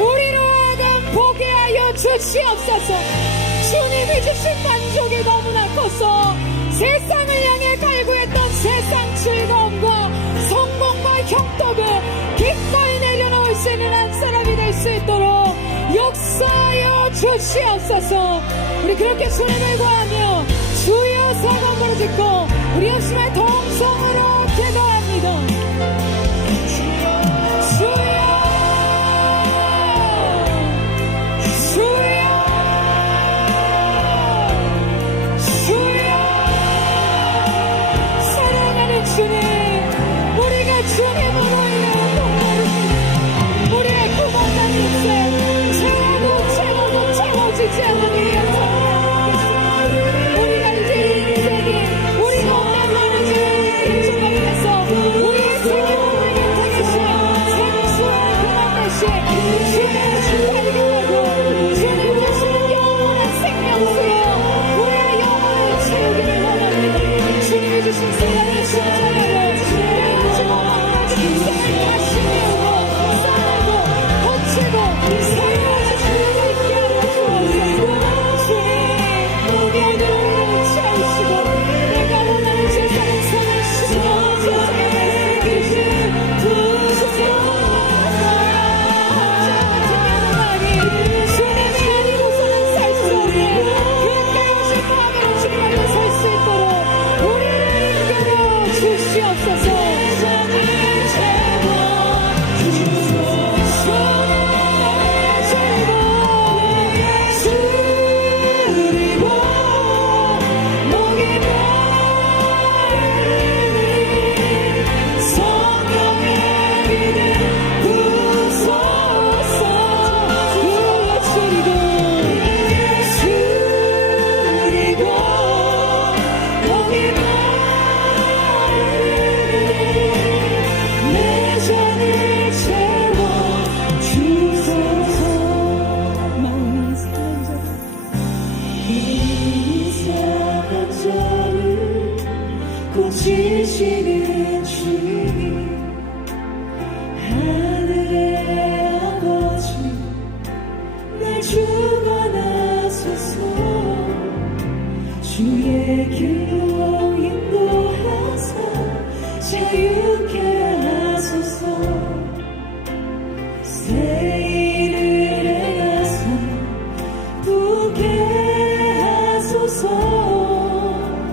우리로 하여금 보게 하여 주시옵소서. 주님이 주신 만족이 너무나 커서 세상을 향해 갈구했던 세상 즐거움과 성공과 형통을 기꺼이 내려놓을 수 있는 한 사람이 될 수 있도록 역사하여 주시옵소서. 우리 그렇게 주님을 구하며 주여 사랑 부르짖고 우리 역시나 동성으로 기도합니다. 주여, 주여, 주여. 사랑하는 주님, 우리가 주님으로 인하여 동거를 우리의 구멍난 인생 채워도 채워지지 않는 우리가 이제 인생이 우리 몸에 많은 죄를 조각해서 우리의 생명을 인터넷에 생수와 그만 대신 주님을 발견하고 주님 주시는 영원한 생명수로 우리의 영혼을 채우기를 원합니다. 주님이 주신 세상의 신자를 내어주고 인생을 다시 배우고 싸우고 고치고 세워주시는 있게 하여 주옵소서. 주님, 우리의 눈을 채우시고 내가 원하는 세상의 선을 심어 세상에 계신 부소서. 주님이 아니고서는 살 수 없는 그 깨우신 마음으로 주님 앞에 설 수 있도록 우리를 이끌어 주시옵소서. 고치시는 주님, 하늘의 아버지 날 주관하소서. 주의 길로 인도하사 자유케 하소서. 새 일을 행하사 부게 하소서.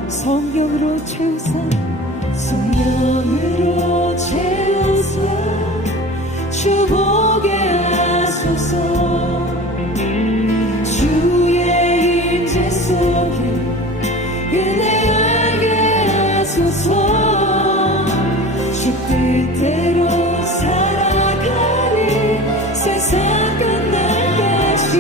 성령으로 채우사 성령으로 채우사 주 보게 하소서. 주의 임재 속에 은혜하게 하소서. 주 뜻대로 살아가리 세상 끝날까지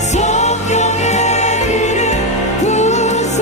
성령의 이름 부소서.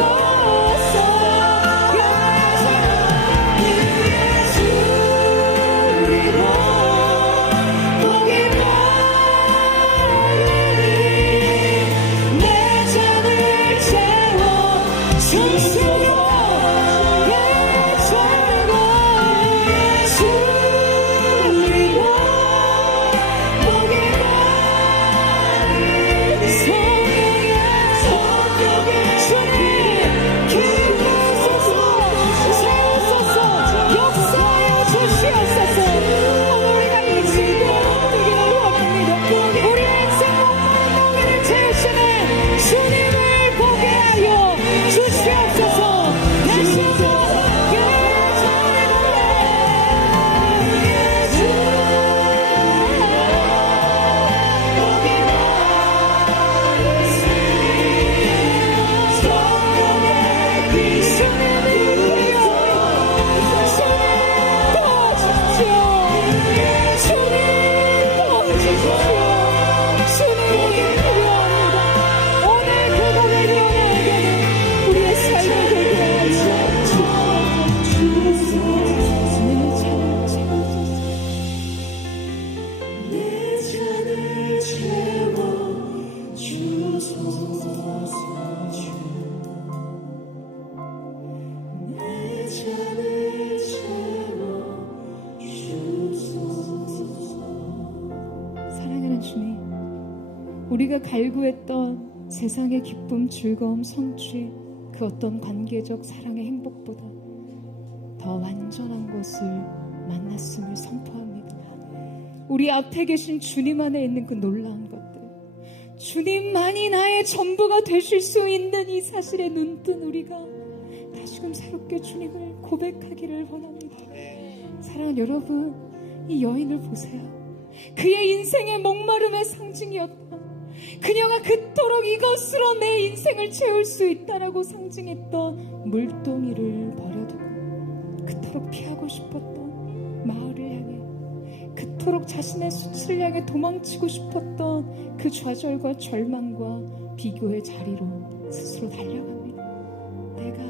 우리가 갈구했던 세상의 기쁨, 즐거움, 성취, 그 어떤 관계적 사랑의 행복보다 더 완전한 것을 만났음을 선포합니다. 우리 앞에 계신 주님 안에 있는 그 놀라운 것들, 주님만이 나의 전부가 되실 수 있는 이 사실에 눈뜬 우리가 다시금 새롭게 주님을 고백하기를 원합니다. 사랑하는 여러분, 이 여인을 보세요. 그의 인생의 목마름의 상징이었다. 그녀가 그토록 이것으로 내 인생을 채울 수 있다라고 상징했던 물동이를 버려두고 그토록 피하고 싶었던 마을을 향해, 그토록 자신의 수치를 향해 도망치고 싶었던 그 좌절과 절망과 비교의 자리로 스스로 달려갑니다. 내가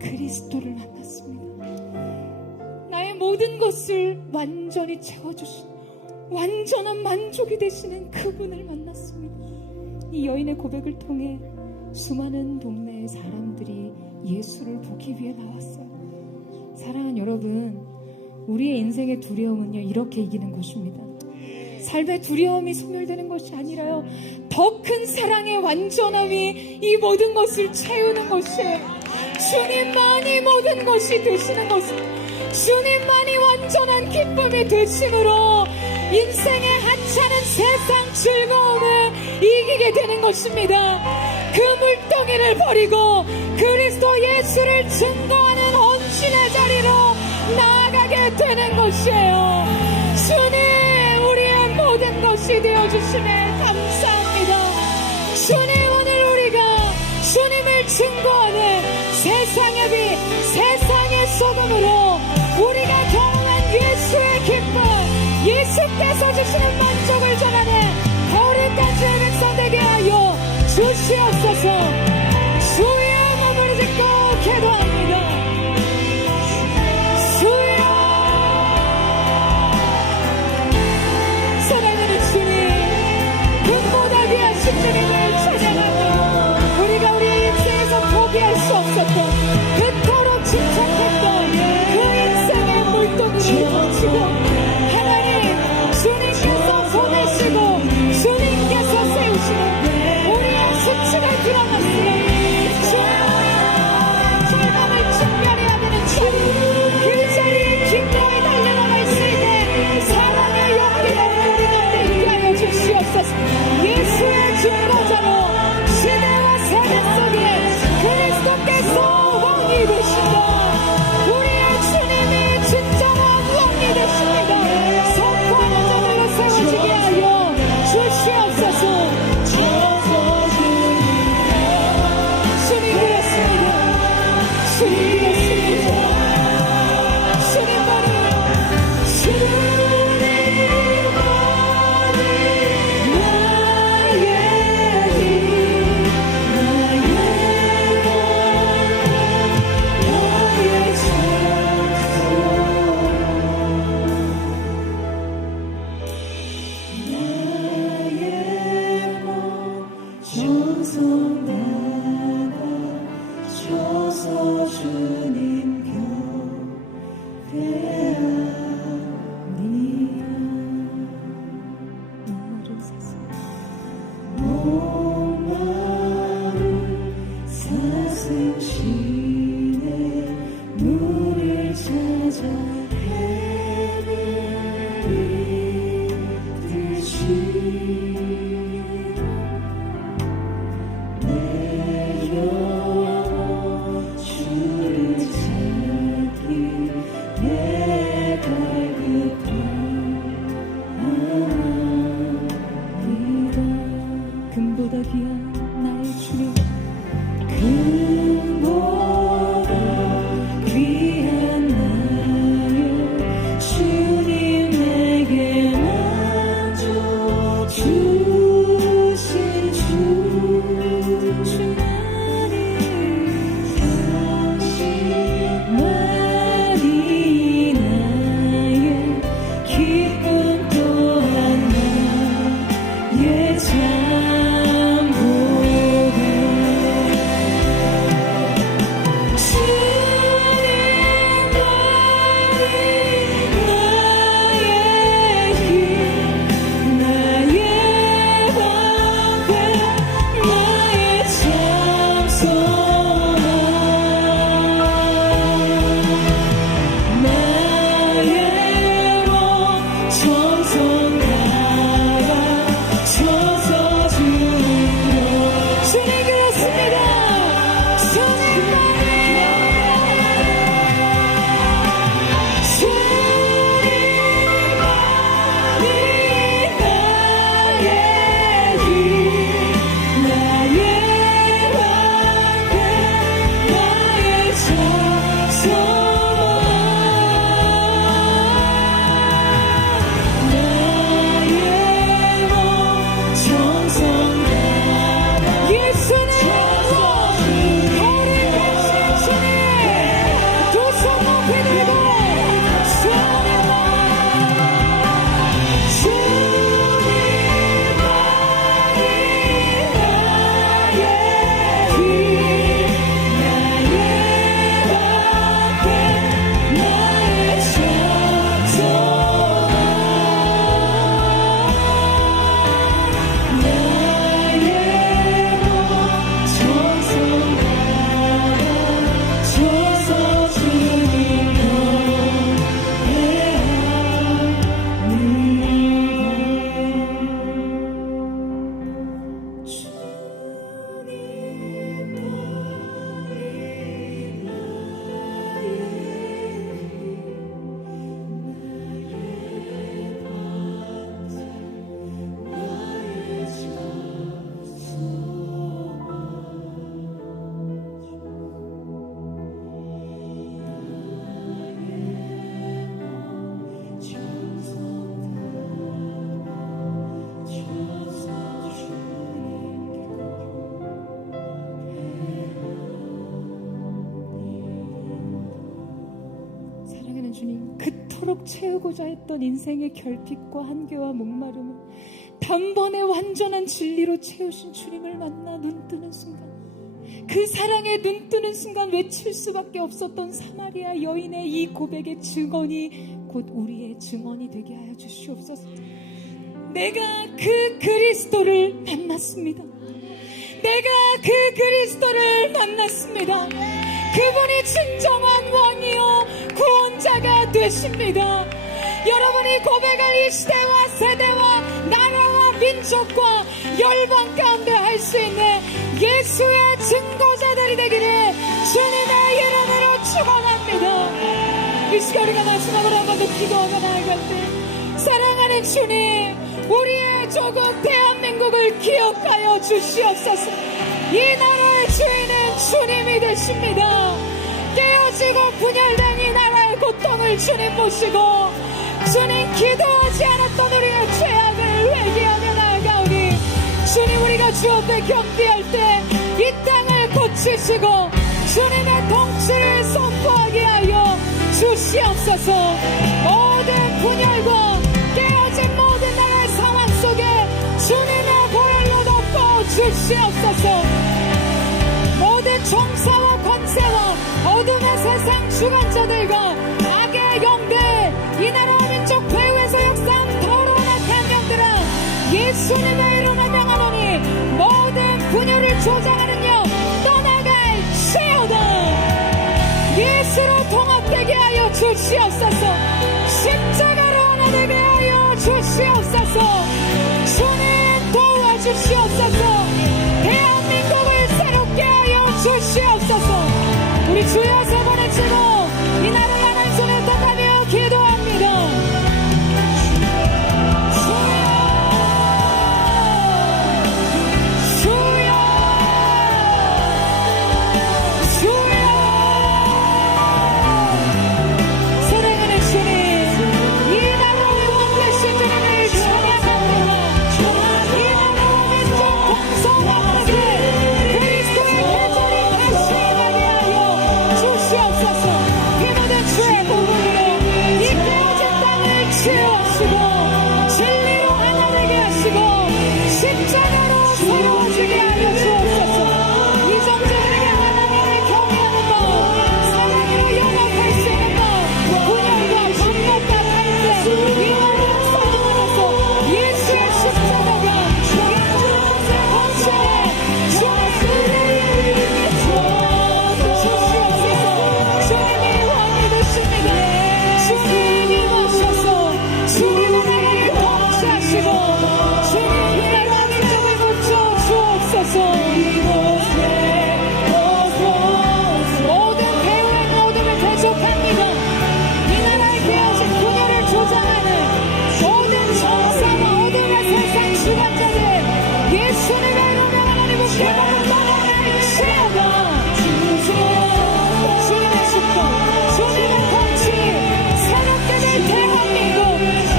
그리스도를 만났습니다. 나의 모든 것을 완전히 채워주신, 완전한 만족이 되시는 그분을 만났습니다. 이 여인의 고백을 통해 수많은 동네의 사람들이 예수를 보기 위해 나왔어요. 사랑하는 여러분, 우리의 인생의 두려움은요, 이렇게 이기는 것입니다. 삶의 두려움이 소멸되는 것이 아니라요, 더 큰 사랑의 완전함이 이 모든 것을 채우는 것이에요. 주님만이 모든 것이 되시는 것, 주님만이 완전한 기쁨이 되심으로 인생의 하찮은 세상 즐거움을 이기게 되는 것입니다. 그 물동이를 버리고 그리스도 예수를 증거하는 헌신의 자리로 나아가게 되는 것이에요. 주님, 우리의 모든 것이 되어주심에 감사합니다. 주님, 오늘 우리가 주님을 증거하는 세상의 빛, 세상의 소금으로 우리가 경험한 예수의 기쁨, 예수께서 주시는 만족을 전하는 거룩까지의 백성 되게 하여 주시옵소서. 주여, 몸을 짓고 기도합니다. 주여, 사랑하는 주님, 금보다 귀하신 주님을 찬양하며 우리가 우리의 인생에서 포기할 수 없었던, 그토록 집착했던 그 인생의 물동을 던지고 주님께서 보내시고 주님께서 세우시는 우리의 수치를 드러났으니 주여, 절망을 이토록 채우고자 했던 인생의 결핍과 한계와 목마름을 단번에 완전한 진리로 채우신 주님을 만나 눈뜨는 순간, 그 사랑에 눈뜨는 순간 외칠 수밖에 없었던 사마리아 여인의 이 고백의 증언이 곧 우리의 증언이 되게 하여 주시옵소서. 내가 그 그리스도를 만났습니다. 내가 그 그리스도를 만났습니다. 그분이 진정한 왕이요 구원자가 되십니다. 여러분이 고백할 이 시대와 세대와 나라와 민족과 열방 가운데 할 수 있는 예수의 증거자들이 되기를 주님의 이름으로 축원합니다. 이 시간 우리가 마지막으로 한 번 더 기도하고 나아갈 때, 사랑하는 주님, 우리의 조국 대한민국을 기억하여 주시옵소서. 이 나라의 주인은 주님이 되십니다. 깨어지고 분열된 이 나라의 고통을 주님 보시고, 주님 기도하지 않았던 우리의 죄악을 회개하며 나아가오니, 주님 우리가 주 앞에 경배할 때 이 땅을 고치시고 주님의 통치를 선포하게 하여 주시옵소서. 모든 분열과 깨어진 모든 나라의 상황 속에 주님의 보혈로 덮어 주시옵소서. 모든 정사와 권세와 어둠의 세상 주관자들과 악의 영들, 이 나라와 민족 배후에서 역사한 더러운 악한 영들아, 예수님의 이름으로 명하노니 모든 분열을 조장하는 영 떠나갈지어다. 예수로 통합되게 하여 주시옵소서. 십자가로 하나 되게 하여 주시옵소서. 주님 도와주시옵소서. 대한민국을 새롭게 하여 주시옵소서. 우리 주여 세 번의 치고 이 나라를 하나님 손에 떠가며 기도합니다. 진리로 하나 되게 하시고 십자가로 세워지게 하여 주옵소서. 이정재들에게 하나님을 경외하는 법, 사랑으로 영업할 수 있는 법, 분열과 반복과 갈등, 위험을 사랑하면서 예수의 십자가가 거치에 주님의 주시옵소서. 주님이 왕이 되십니다. 주님이 오셔서 주님이 통치하시고 주님이 나라 민족을 고쳐 주옵소서. 모든 배후의 모든을 대적합니다. 이 나라의 깨어진 분열을 조장하는 모든 정사와 어둠의 세상 주관자들, 예수님의 이름으로 하나님을 기도하고 떠나갈지어다. 주님의 축복, 주님의 통치, 새롭게 될 대한민국,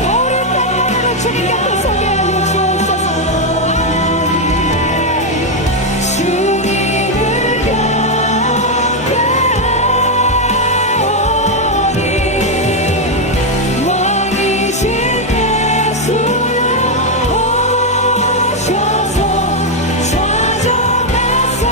어린 땅만으로 주님 곁에 서게 하여 주옵소서. 주님을 경배하오니 왕이신 예수여 오셔서 좌정하사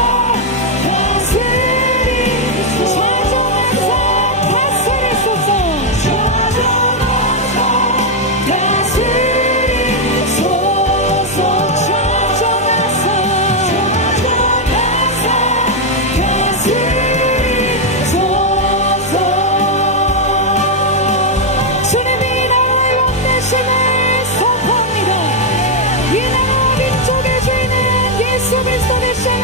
주님이 나라의 왕되심을 선포합니다. 이 나라와 민족의 주인은 예수 그리스도 되심을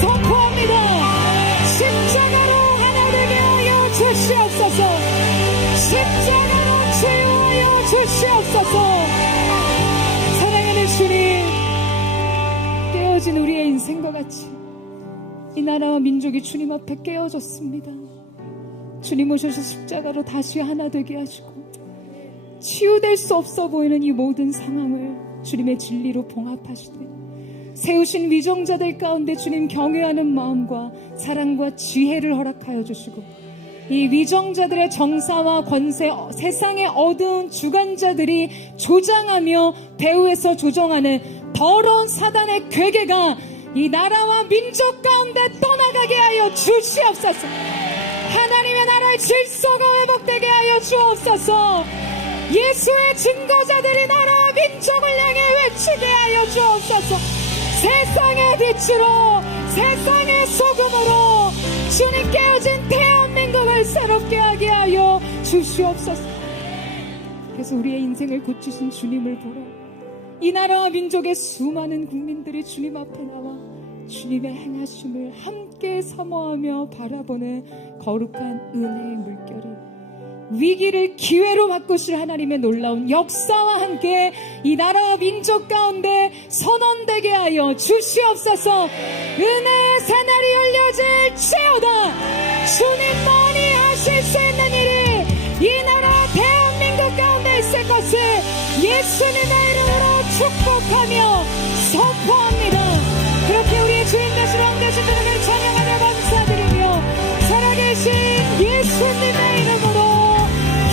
선포합니다. 십자가로 하나 되게 하여 주시옵소서. 십자가로 치유하여 주시옵소서. 사랑하는 주님, 깨어진 우리의 인생과 같이 이 나라와 민족이 주님 앞에 깨어졌습니다. 주님 오셔서 십자가로 다시 하나 되게 하시고 치유될 수 없어 보이는 이 모든 상황을 주님의 진리로 봉합하시되 세우신 위정자들 가운데 주님 경외하는 마음과 사랑과 지혜를 허락하여 주시고 이 위정자들의 정사와 권세, 세상의 어두운 주관자들이 조장하며 배후에서 조종하는 더러운 사단의 괴계가 이 나라와 민족 가운데 떠나가게 하여 주시옵소서. 하나님의 나라의 질서가 회복되게 하여 주옵소서. 예수의 증거자들이 나라와 민족을 향해 외치게 하여 주옵소서. 세상의 빛으로, 세상의 소금으로 주님 깨어진 대한민국을 새롭게 하게 하여 주시옵소서. 그래서 우리의 인생을 고치신 주님을 보러 이 나라와 민족의 수많은 국민들이 주님 앞에 나와 주님의 행하심을 함께 사모하며 바라보는 거룩한 은혜의 물결이 위기를 기회로 바꾸실 하나님의 놀라운 역사와 함께 이 나라와 민족 가운데 선언되게 하여 주시옵소서. 은혜의 새날이 열려질지어다. 주님만이 하실 수 있는 일이 이 나라 대한민국 가운데 있을 것을 예수님의 이름으로 축복하며 선포합니다. 그렇게 우리의 주인 되시는 왕 되신 주님을 찬양하며 감사드리며 살아계신 예수님의 이름으로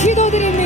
기도드립니다.